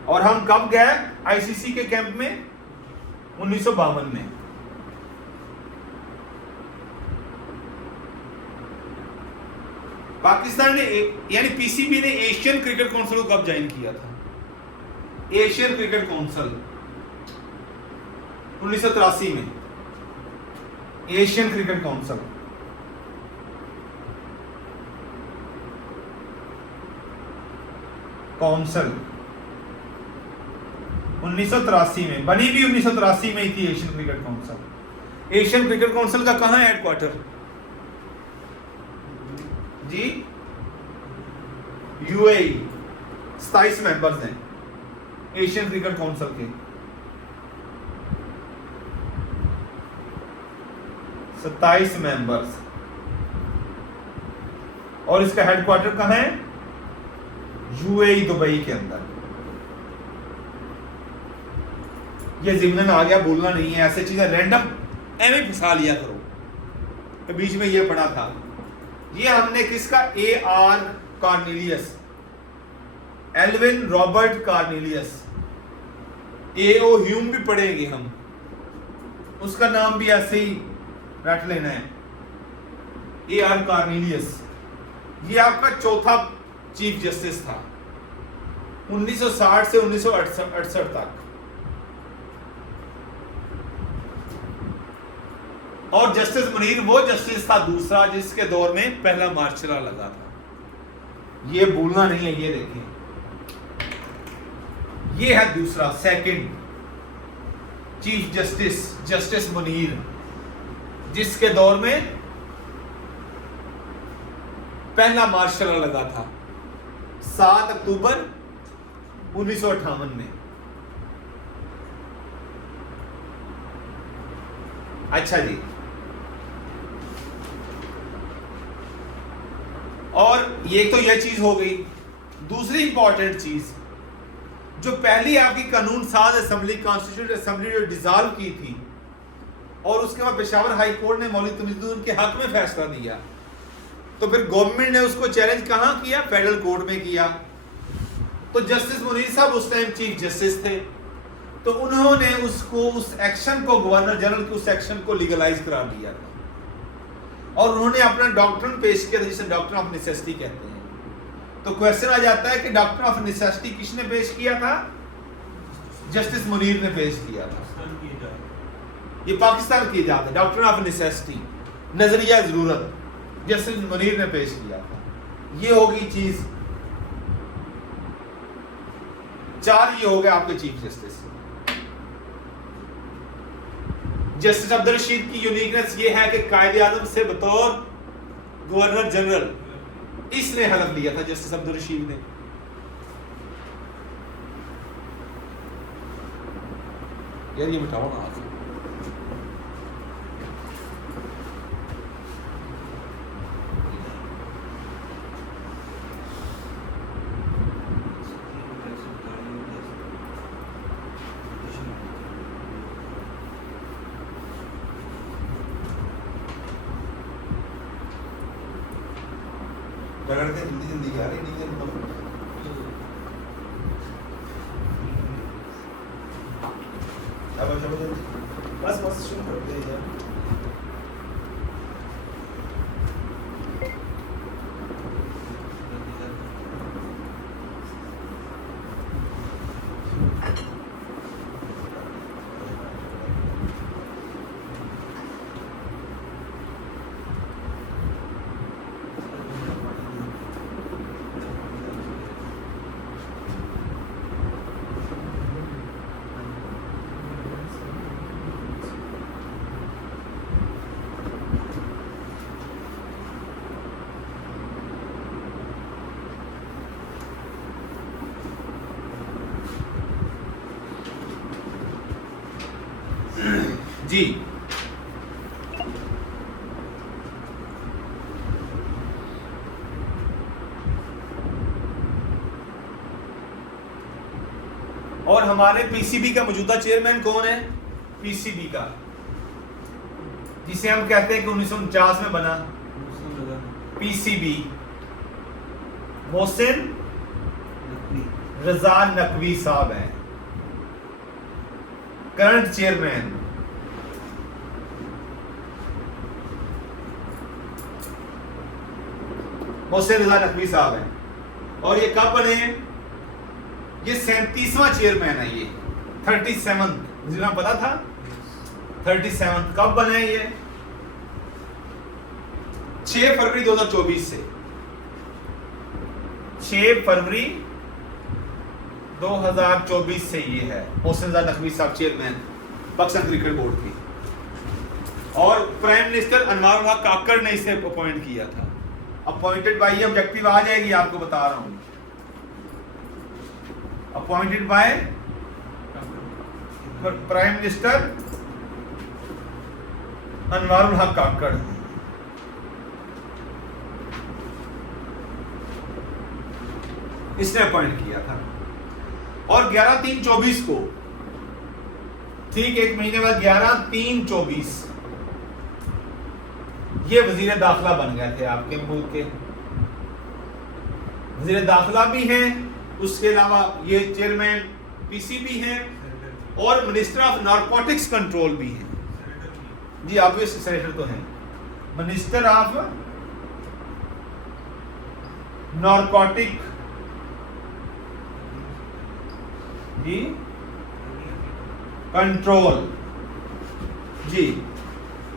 और हम कब गए ICC के कैंप में? 1952 में। पाकिस्तान ने यानी PCB ने एशियन क्रिकेट काउंसिल को कब ज्वाइन किया था? एशियन क्रिकेट काउंसिल 1983 में। एशियन क्रिकेट काउंसिल काउंसिल 1983 में बनी भी 1983 में ही थी Asian cricket council. Asian cricket council का कहां है हेडक्वार्टर? जी UAE। 27 मेंबर्स हैं एशियन क्रिकेट काउंसिल के। 27 मेंबर्स। और इसका हेडक्वार्टर कहां है? UAE दुबई के अंदर। ये जिम्नन आ गया, बोलना नहीं है, ऐसे चीजें रैंडम एवं फंसा लिया करो। तो बीच में ये पढ़ा था, ये हमने किसका, AR Cornelius, Alvin Robert Cornelius, AO Hume भी पढ़ेंगे हम, उसका नाम भी ऐसे ही रट लेना है, AR कॉर्नेलियस। ये आपका चौथा चीफ जस्टिस था 1960 से 1968 तक। और जस्टिस मुनीर वो जस्टिस था दूसरा जिसके दौर में पहला मार्शल लॉ लगा था। ये भूलना नहीं है। ये देखें, ये है दूसरा, second chief justice, justice Munir, जिसके दौर में पहला मार्शल लॉ लगा था 7 अक्टूबर 1958 में। अच्छा जी, और ये तो यह चीज हो गई। दूसरी इंपॉर्टेंट चीज, जो पहली आपकी कानून साज असेंबली, कॉन्स्टिट्यूशन असेंबली जो डिसॉल्व की थी, और उसके बाद पेशावर हाई कोर्ट ने मौलवी तमीजुद्दीन के हक में फैसला दिया, तो फिर गवर्नमेंट ने उसको चैलेंज कहां किया, फेडरल कोर्ट में किया। तो जस्टिस मुनीर साहब उस टाइम चीफ जस्टिस थे, तो उन्होंने उसको, उस एक्शन को, गवर्नर जनरल के उस एक्शन को लीगलाइज करार दिया था, और उन्होंने अपना डॉक्ट्रिन पेश किया था, जिसे डॉक्ट्रिन ऑफ नेसेसिटी कहते हैं। तो क्वेश्चन आ जाता है कि डॉक्ट्रिन ऑफ नेसेसिटी किसने पेश किया था? जस्टिस मुनीर ने पेश किया था। ये पाकिस्तान की इजाजत है, डॉक्ट्रिन ऑफ नेसेसिटी, नजरिया जरूरत, जस्टिस मुनीर ने पेश किया था। ये होगी चीज 4। ये हो गया आपके chief justice. Justice Abdul Rashid की यूनिकनेस ये है कि कायदे आजम से बतौर गवर्नर जनरल इसने हलफ लिया था, जस्टिस अब्दुल रशीद ने। यार ये मिटाओ ना, रगड़ते जल्दी जल्दी यार, नहीं देर तो शाबाश शाबाश जल्दी, बस बस शुरू करते हैं यार। जी, और हमारे पीसीबी का मौजूदा चेयरमैन कौन है? पीसीबी का, जिसे हम कहते हैं कि 1949 में बना पीसीबी, मोहसिन रजा नकवी साहब हैं करंट चेयरमैन। मोहसिन रजा नकवी साहब हैं, और ये कब बने हैं? ये 37वां चेयरमैन है। ये 37, मुझे नाम पता था 37 कब बने हैं? ये 6 फरवरी 2024 से 6 फरवरी 2024 से ये है मोहसिन रजा नकवी साहब चेयरमैन पाकिस्तान क्रिकेट बोर्ड की, और प्राइम मिनिस्टर अनवर उल हक काकड़ ने इसे अपॉइंट किया था। अपॉइंटेड बाय, ऑब्जेक्टिव आ जाएगी, आपको बता रहा हूं, appointed by prime minister Anwar ul Haq Kakar. इसने अपॉइंट किया था, और 11/3/24 को ठीक एक महीने बाद 11/3/24 ये वजीर दाखिला बन गए थे आपके मुल्क के। वजीर दाखिला भी हैं, उसके अलावा ये चेयरमैन पीसीबी हैं और मिनिस्टर ऑफ नारकोटिक्स कंट्रोल भी हैं। जी ऑब्वियस सेनेटर तो हैं, मिनिस्टर ऑफ नारकोटिक जी कंट्रोल जी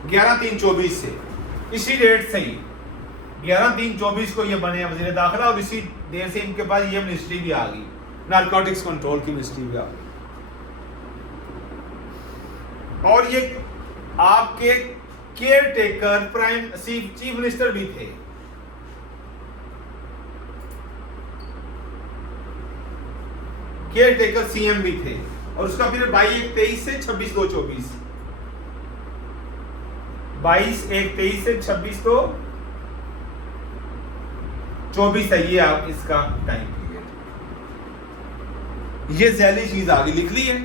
11/3/24 से, इसी डेट से ही 11/3/24 को ये बने वजीर दाखिला और इसी देर से इनके पास ये मिनिस्ट्री भी आ गई, नारकोटिक्स कंट्रोल की मिनिस्ट्री भी आ गई। और ये आपके care taker prime chief minister भी थे। केयर टेकर सीएम भी थे और उसका पीरियड 22/1/23 से 26/2/24 22/1/23 से 26/2/24 है ये आप इसका टाइम पीरियड। ये जैली चीज आगे लिख ली है।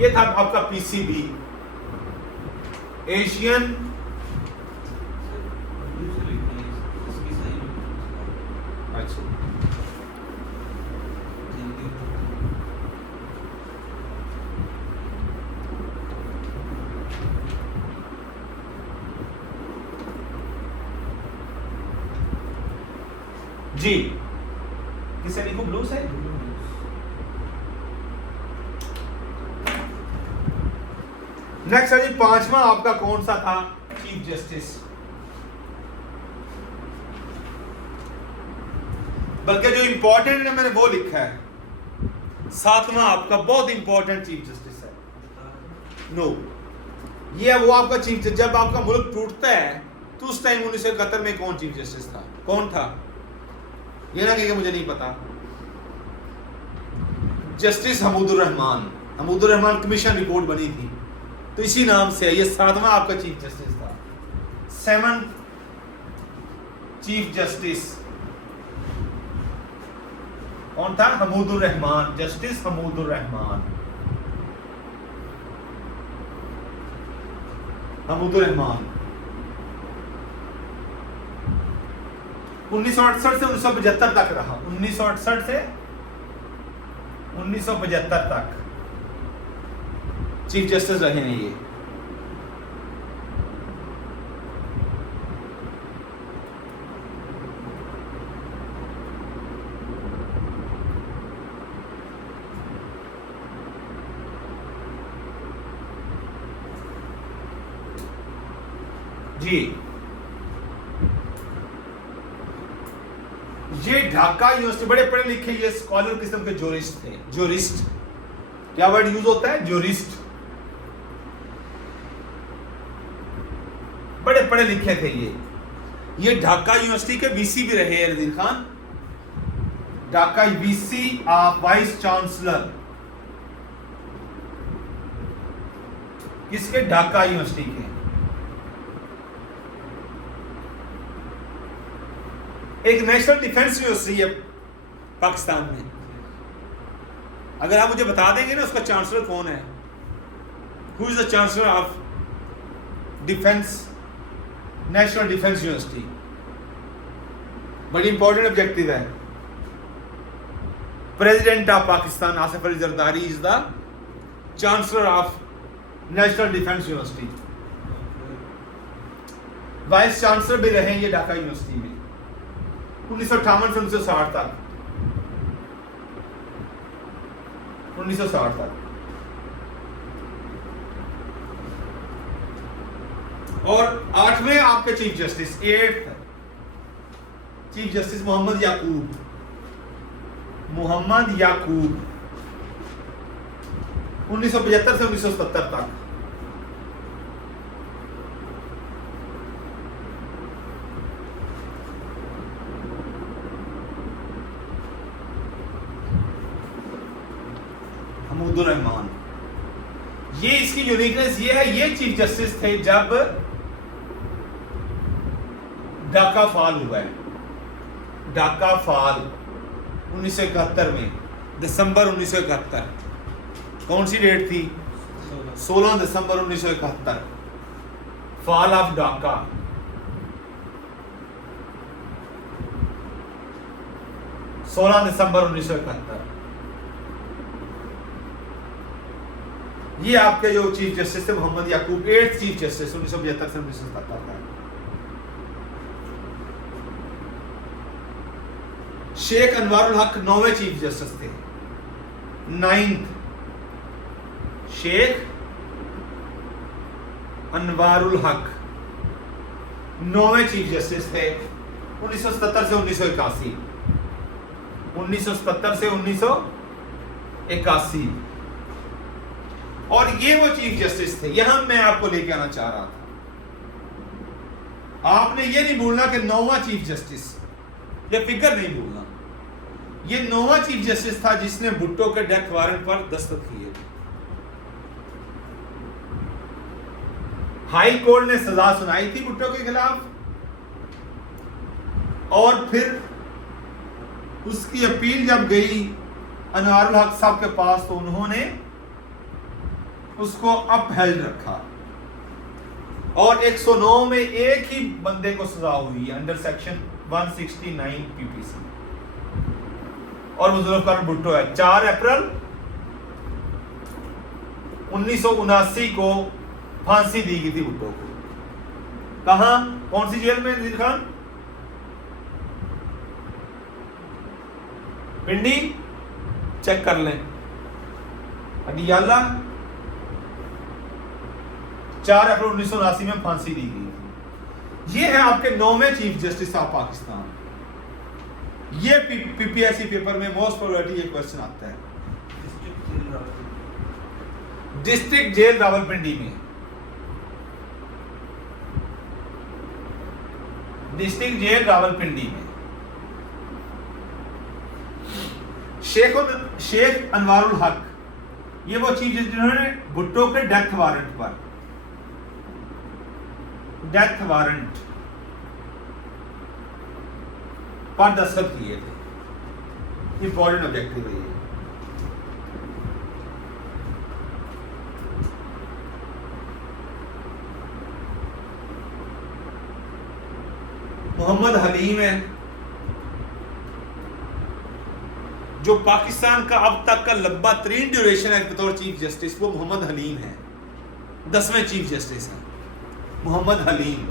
ये था आपका पीसीबी एशियन अच्छा जी किसे लिखो ब्लू से नेक्स्ट है जी पांचवा आपका कौन सा था चीफ जस्टिस, बल्कि जो इंपॉर्टेंट है मैंने वो लिखा है। सातवां आपका बहुत इंपॉर्टेंट चीफ जस्टिस है। नो ये वो आपका चीफ जस्टिस जब आपका मुल्क टूटता है तो उस टाइम 1971 में कौन चीफ जस्टिस था, कौन था? ये ना कि मुझे नहीं पता। Justice Hamoodur Rahman commission report बनी थी तो इसी नाम से ये सातवां आपका चीफ जस्टिस था। 7th चीफ जस्टिस कौन था? हमूदुर रहमान, जस्टिस हमूदुर रहमान। 1968 से 1975 तक रहा। 1968 से 1975 तक चीफ जस्टिस रहे हैं ये। जी ये ढाका यूनिवर्सिटी बड़े पढ़े लिखे ये स्कॉलर किस्म के जोरिस्ट थे। जोरिस्ट क्या वर्ड यूज होता है? जोरिस्ट। बड़े पढ़े लिखे थे ये ढाका यूनिवर्सिटी के वीसी भी रहे हैं Rajil Khan. Dhaka VC of vice chancellor किसके? ढाका यूनिवर्सिटी के। एक नेशनल डिफेंस यूनिवर्सिटी है पाकिस्तान में। अगर आप मुझे बता देंगे ना उसका चांसलर कौन है, who is the chancellor of defence, national defence university, बड़ी इंपॉर्टेंट ऑब्जेक्टिव है। President of Pakistan Asif Ali Zardari is the chancellor of national defence university. Vice chancellor भी रहे ये ढाका यूनिवर्सिटी में 1958 से 1960 तक। 1960 तक। और 8वें आपके chief justice, 8th chief justice Mohammad Yakub 1975 से 1970 तक। हमूदुर रहमान, ये इसकी यूनिकनेस ये है, ये चीफ जस्टिस थे जब ढाका फॉल हुआ है। ढाका फॉल 1971 में, दिसंबर 1971। कौन सी डेट थी? 16 दिसंबर 1971, फॉल ऑफ ढाका। दिसंबर 1971। ये आपके जो चीफ जस्टिस थे मोहम्मद याकूब, 8th चीफ जस्टिस 1975 से 1977 का। शेख अनवारुल हक 9वें चीफ जस्टिस थे। 9th शेख अनवारुल हक 9वें चीफ जस्टिस थे 1977 से 1981। 1977 से 1981। और ये वो चीफ जस्टिस थे। यहां मैं आपको लेके आना चाह रहा था, आपने ये नहीं भूलना कि 9वां चीफ जस्टिस, ये फिगर नहीं भूलना, ये 9वां चीफ जस्टिस था जिसने भुट्टो के डेथ वारंट पर दस्तखत किए थे। हाई कोर्ट ने सजा सुनाई थी भुट्टो के खिलाफ, और फिर उसकी अपील जब गई अनवारुल हक साहब के पास तो उन्होंने उसको अपहेल्ड रखा, और 109 में एक ही बंदे को सजा हुई है अंडर सेक्शन 169 पीपीसी, और वो जुल्फकार भुट्टो है। 4 अप्रैल 1979 को फांसी दी गई थी भुट्टो को। कहां, कौन सी जेल में? नजीर खान पिंडी, चेक कर लें। अडियाला 4 अप्रैल 1979 में फांसी दी गई थी। ये है आपके 9वें चीफ जस्टिस ऑफ पाकिस्तान। ये पीपीएससी पेपर में मोस्ट प्रोबेबिलिटी ये क्वेश्चन आता है। डिस्ट्रिक्ट जेल रावलपिंडी में, डिस्ट्रिक्ट जेल रावलपिंडी में शेख अनवारुल हक, ये वो चीफ जस्टिस जिन्होंने भुट्टो के डेथ वारंट पर दस्तखत किए थे। इंपॉर्टेंट ऑब्जेक्टिव है ये। मोहम्मद हलीम है, जो पाकिस्तान का अब तक का लंबा तरीन ड्यूरेशन है बतौर चीफ जस्टिस, वो मोहम्मद हलीम है। 10वें चीफ जस्टिस है मोहम्मद हलीम,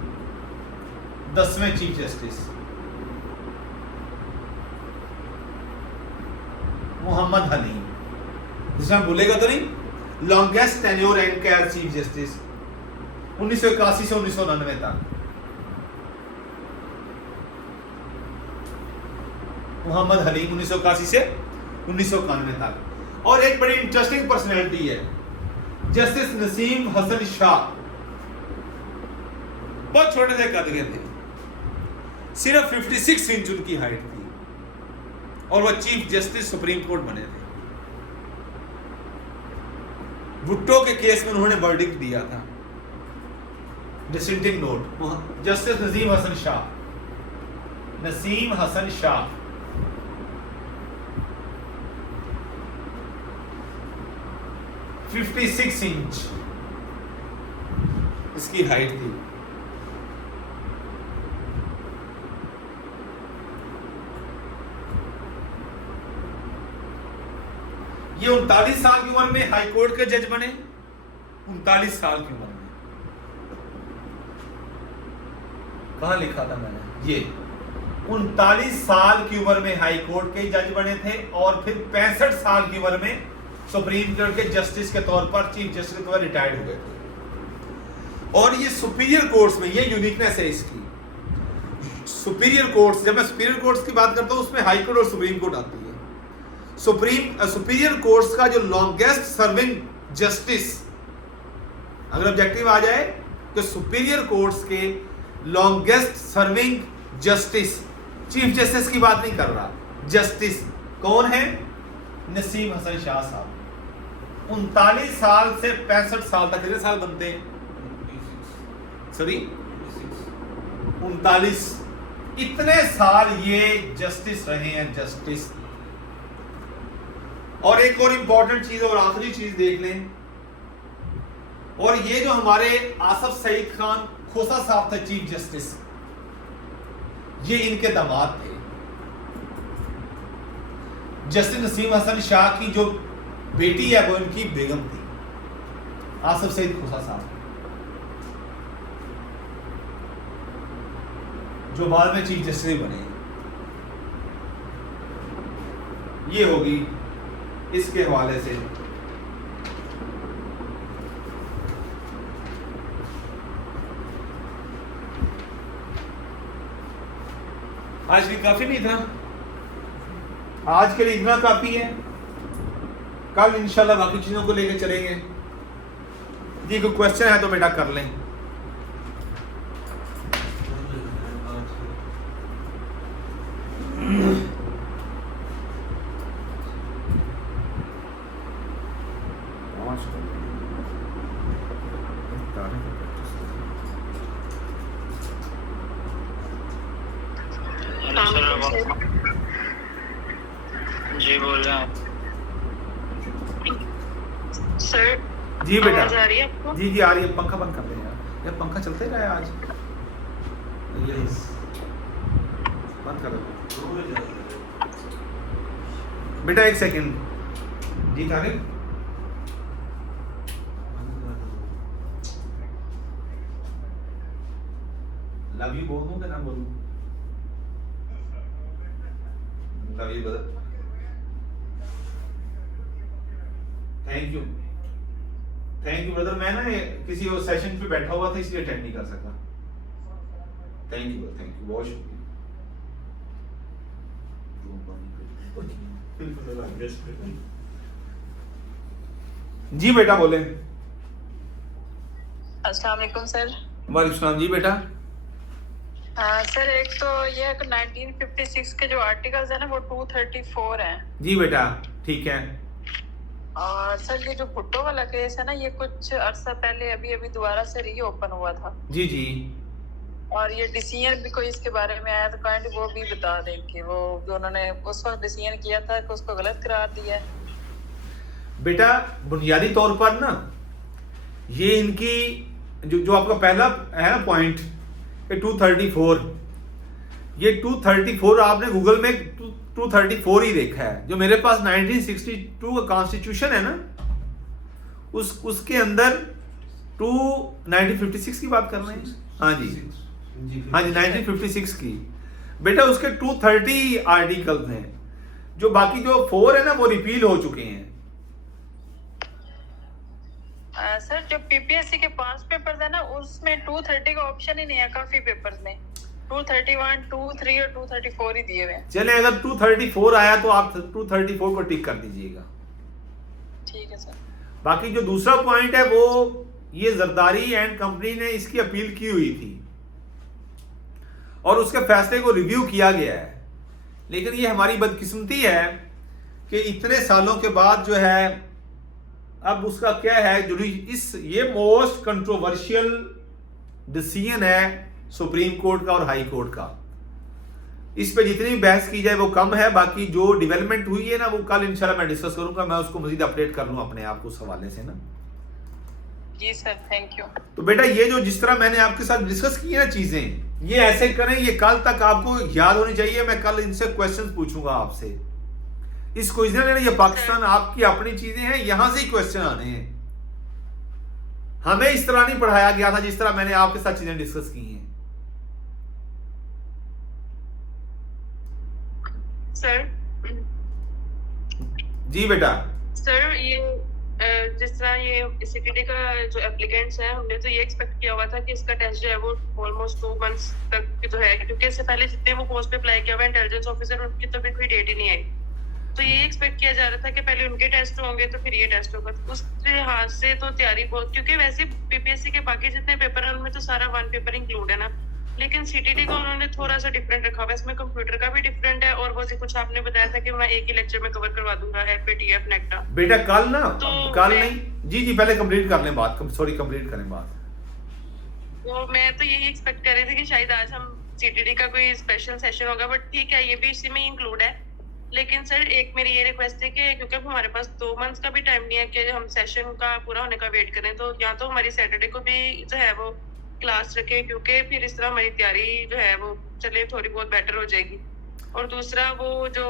10वें चीफ जस्टिस मोहम्मद हलीम, जिसमें भूलेगा तो नहीं। Longest tenure and care chief justice 1981 से 1999 तक मोहम्मद हलीम, 1981 से 1991 तक। और एक बड़ी इंटरेस्टिंग पर्सनैलिटी है जस्टिस नसीम हसन शाह, बहुत छोटे से कद के थे, सिर्फ 56 इंच उनकी हाइट थी, और वह चीफ जस्टिस सुप्रीम कोर्ट बने थे। भुट्टो के केस में उन्होंने वर्डिक्ट दिया था। Dissenting note, justice Nasim Hasan Shah, Nasim Hasan Shah, (56 inch इसकी हाइट थी। ये 39 साल की उम्र में हाई कोर्ट के जज बने। 39 साल की उम्र में, कहां लिखा था मैंने, ये 39 साल की उम्र में हाई कोर्ट के जज बने थे, और फिर 65 साल की उम्र में सुप्रीम कोर्ट के जस्टिस के तौर पर चीफ जस्टिस के तौर पर रिटायर्ड हो गए थे। और ये सुपीरियर कोर्ट्स में, ये यूनिकनेस है इसकी। सुपीरियर कोर्ट्स, जब मैं सुपीरियर कोर्ट्स की बात करता हूं उसमें हाई कोर्ट और सुप्रीम कोर्ट आती है। सुपीरियर कोर्ट्स का जो लॉन्गेस्ट सर्विंग जस्टिस, अगर ऑब्जेक्टिव आ जाए तो सुपीरियर कोर्ट्स के longest serving justice, chief justice की बात नहीं कर रहा, जस्टिस कौन है? नसीम हसन शाह साहब। 39 साल से 65 साल तक कितने साल बनते हैं? सॉरी 39, इतने साल ये जस्टिस रहे हैं, जस्टिस और एक और इंपॉर्टेंट चीज और आखिरी चीज देख लें, और ये जो हमारे आसफ सईद खान खोसा साहब थे चीफ जस्टिस, ये इनके दामाद थे। जस्टिस नसीम हसन शाह की जो बेटी है वो इनकी बेगम थी, आसफ सईद खोसा साहब, जो बाद में चीफ जस्टिस बने। ये होगी इसके हवाले से। आज भी काफी नहीं था, आज के लिए इतना काफी है। कल इंशाल्लाह बाकी चीजों को लेकर चलेंगे। जी कोई क्वेश्चन है तो बेटा कर लें। जी बोल रहे हैं आप सर। जी बेटा, आवाज आ रही है आपको? जी जी आ रही है। पंखा बंद कर दें यार, पंखा चलते रहा है आज। यस बंद कर दो बेटा, एक सेकंड। जी तारिक, लव यू बोल दूं कि ना बोलूं? Love you brother, thank you brother. मैं ना किसी और सेशन पे बैठा हुआ था इसलिए अटेंड नहीं कर सका। थैंक यू, बहुत शुक्रिया। जी बेटा बोले। अस्सलाम वालेकुम सर। वालेकुम सलाम। जी बेटा। सर एक तो ये 1956 के जो आर्टिकल्स है ना वो 234 हैं। जी बेटा ठीक है। और सर ये जो भुट्टो वाला केस है ना, ये कुछ अरसा पहले अभी दोबारा से रीओपन हुआ था। जी जी। और ये डिसीजन भी कोई इसके बारे में आया तो काइंड वो भी बता दें कि वो जो उन्होंने उस वक्त डिसीजन किया था कि उसको गलत करार दिया है। बेटा बुनियादी तौर पर ना ये इनकी जो आपका पहला है ना पॉइंट 234, ये 234 आपने गूगल में 234 ही देखा है। जो मेरे पास 1962 का कॉन्स्टिट्यूशन है ना, उसके अंदर 1956 की बात कर रहे हैं। हाँ जी 1956 की। बेटा उसके 230 आर्टिकल्स हैं, जो बाकी जो 4 है ना वो रिपील हो चुके हैं। सर जो पीपीएससी के पास पेपर्स है ना, उसमें 230 का ऑप्शन ही नहीं है। काफी पेपर्स में 231, 23 और 234 ही दिए हुए हैं। चले अगर 234 आया तो आप 234 को टिक कर दीजिएगा। ठीक है सर। बाकी जो दूसरा पॉइंट है वो ये जरदारी एंड कंपनी ने इसकी अपील की हुई थी और उसके फैसले को रिव्यू किया गया है, लेकिन ये हमारी बदकिस्मती है कि इतने सालों के बाद जो है अब उसका क्या है जो ये मोस्ट कंट्रोवर्शियल डिसीजन है सुप्रीम कोर्ट का और हाई कोर्ट का। इस पे जितनी भी बहस की जाए वो कम है। बाकी जो डेवलपमेंट हुई है ना वो कल इंशाल्लाह मैं डिस्कस करूंगा, मैं उसको मजीद अपडेट कर लूं अपने आप को उस हवाले से ना। जी सर थैंक यू। तो बेटा ये जो जिस तरह मैंने आपके साथ डिस्कस की है ना चीजें, ये ऐसे करें, ये कल तक आपको याद होनी चाहिए। मैं कल इनसे क्वेश्चन पूछूंगा आपसे। इस क्वेश्चन में ये पाकिस्तान आपकी अपनी चीजें हैं, यहां से ही क्वेश्चन आने हैं। हमें इस तरह नहीं पढ़ाया गया था जिस तरह मैंने आपके साथ चीजें डिस्कस की हैं। सर जी बेटा। सर ये जिस तरह ये सीटीडी का जो एप्लीकेंट्स हैं, हमने तो ये एक्सपेक्ट किया हुआ था कि इसका टेस्ट जो है वो ऑलमोस्ट 2 मंथ्स तक जो है, क्योंकि इससे पहले जितने वो पोस्ट पे अप्लाई किया हुआ है इंटेलिजेंस ऑफिसर, उनकी तो भी कोई डेट ही नहीं आई। तो ये एक्सपेक्ट किया जा रहा था कि पहले उनके टेस्ट होंगे तो फिर ये टेस्ट होगा। उस लिहाज से तो तैयारी बहुत, क्योंकि वैसे पीपीएससी के बाकी जितने पेपर हैं उनमें तो सारा 1 पेपर इंक्लूड है ना, लेकिन सीटीडी का उन्होंने थोड़ा सा डिफरेंट रखा हुआ है। इसमें कंप्यूटर का भी डिफरेंट है और वो जो कुछ आपने बताया था कि मैं एक ही लेक्चर में कवर करवा दूंगा एफएटीएफ नेक्टा। बेटा कल ना तो कल नहीं, जी पहले कंप्लीट कर लें बात, सॉरी कंप्लीट करें बात। तो मैं तो यही एक्सपेक्ट कर रही थी कि शायद आज हम सीटीडी का कोई स्पेशल सेशन होगा, बट ठीक है ये भी इसी में इंक्लूड है। लेकिन सर एक मेरी ये रिक्वेस्ट है कि क्योंकि अब हमारे पास 2 मंथ्स का भी टाइम नहीं है कि हम सेशन का पूरा होने का वेट करें, तो या तो हमारी सैटरडे को भी जो है वो क्लास रखें, क्योंकि फिर इस तरह हमारी तैयारी जो है वो चले थोड़ी बहुत बेटर हो जाएगी। और दूसरा वो जो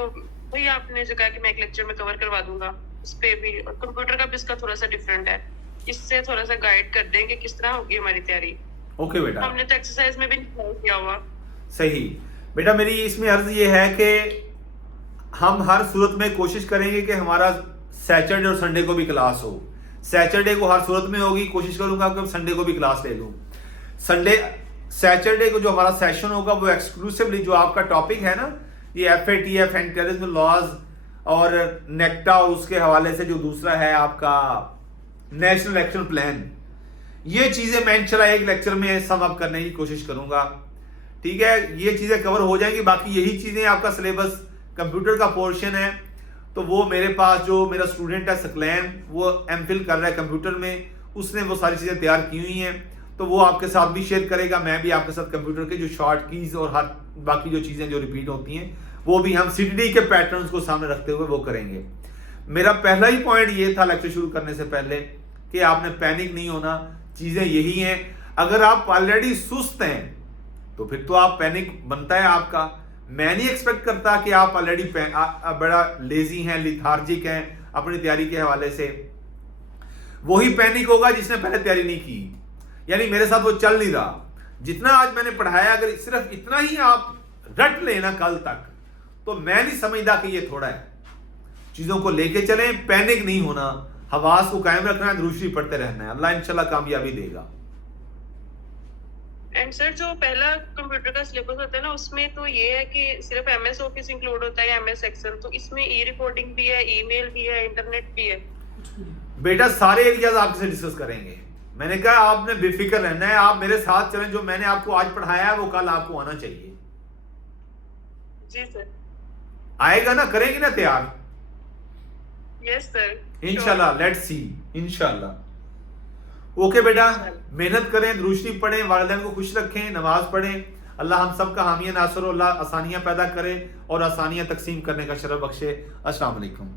वही आपने जो कहा कि मैं एक लेक्चर में कवर करवा दूंगा, उस पे भी, और कंप्यूटर का भी इसका थोड़ा सा डिफरेंट है, इससे थोड़ा सा गाइड कर दें कि किस तरह होगी हमारी तैयारी। ओके बेटा, हमने तो एक्सरसाइज में भी नहीं किया हुआ। सही बेटा। मेरी इसमें अर्ज ये है कि हम हर सूरत में कोशिश करेंगे कि हमारा सैटरडे और संडे को भी क्लास हो। सैटरडे को हर सूरत में होगी, कोशिश करूंगा कि संडे को भी क्लास ले लूं। सैटरडे को जो हमारा सेशन होगा वो एक्सक्लूसिवली जो आपका टॉपिक है ना, ये FATF एंड टेररिज्म लॉज और नेक्टा, और उसके हवाले से जो दूसरा है आपका नेशनल एक्शन प्लान, ये चीजें मैं इंशाल्लाह एक लेक्चर में सम अप करने की कोशिश करूंगा। ठीक है, ये चीजें कवर हो जाएंगी। बाकी यही चीजें आपका सिलेबस कंप्यूटर का पोर्शन है, तो वो मेरे पास जो मेरा स्टूडेंट है सकलैन, वो MPhil कर रहा है कंप्यूटर में, उसने वो सारी चीजें तैयार की हुई हैं, तो वो आपके साथ भी शेयर करेगा। मैं भी आपके साथ कंप्यूटर के जो शॉर्ट कीज और हर बाकी जो चीजें जो रिपीट होती हैं वो भी हम CTD के पैटर्न्स को सामने रखते हुए वो करेंगे। मेरा पहला ही पॉइंट ये था लेक्चर शुरू करने से पहले कि आपने पैनिक नहीं होना। चीजें यही हैं, अगर आप ऑलरेडी सुस्त हैं तो फिर तो आप पैनिक बनता है आपका। मैं नहीं एक्सपेक्ट करता कि आप ऑलरेडी बड़ा लेजी हैं, लिथार्जिक हैं अपनी तैयारी के हवाले से। वही पैनिक होगा जिसने पहले तैयारी नहीं की, यानी मेरे साथ वो चल नहीं रहा। जितना आज मैंने पढ़ाया अगर सिर्फ इतना ही आप रट लेना कल तक, तो मैं नहीं समझदा कि ये थोड़ा है। चीजों को लेके चलें, पैनिक नहीं होना, हवास को कायम रखना है, दूसरी पढ़ते रहना है। अल्लाह इंशाल्लाह कामयाबी देगा। एंड सर जो पहला कंप्यूटर का सिलेबस होता है ना, उसमें तो ये है कि सिर्फ MS ऑफिस इंक्लूड होता है, MS एक्सेल, तो इसमें रिपोर्टिंग भी है, ईमेल भी है, इंटरनेट भी है। बेटा सारे एरियाज आपसे डिस्कस करेंगे। मैंने कहा आपने बेफिक्र रहना है, आप मेरे साथ चलें। जो मैंने आपको आज पढ़ाया है वो कल आपको आना चाहिए। जी सर। आएगा ना, करेंगे ना तैयार? यस सर, इंशाल्लाह, लेट्स सी, इंशाल्लाह। ओके बेटा, मेहनत करें, दुरूशरी पढ़ें, वालिदैन को खुश रखें, नमाज पढ़ें। अल्लाह हम सब का हामी नासर, अल्लाह आसानियां पैदा करे और आसानियां तकसीम करने का शरफ बख्शे। अस्सलाम वालेकुम।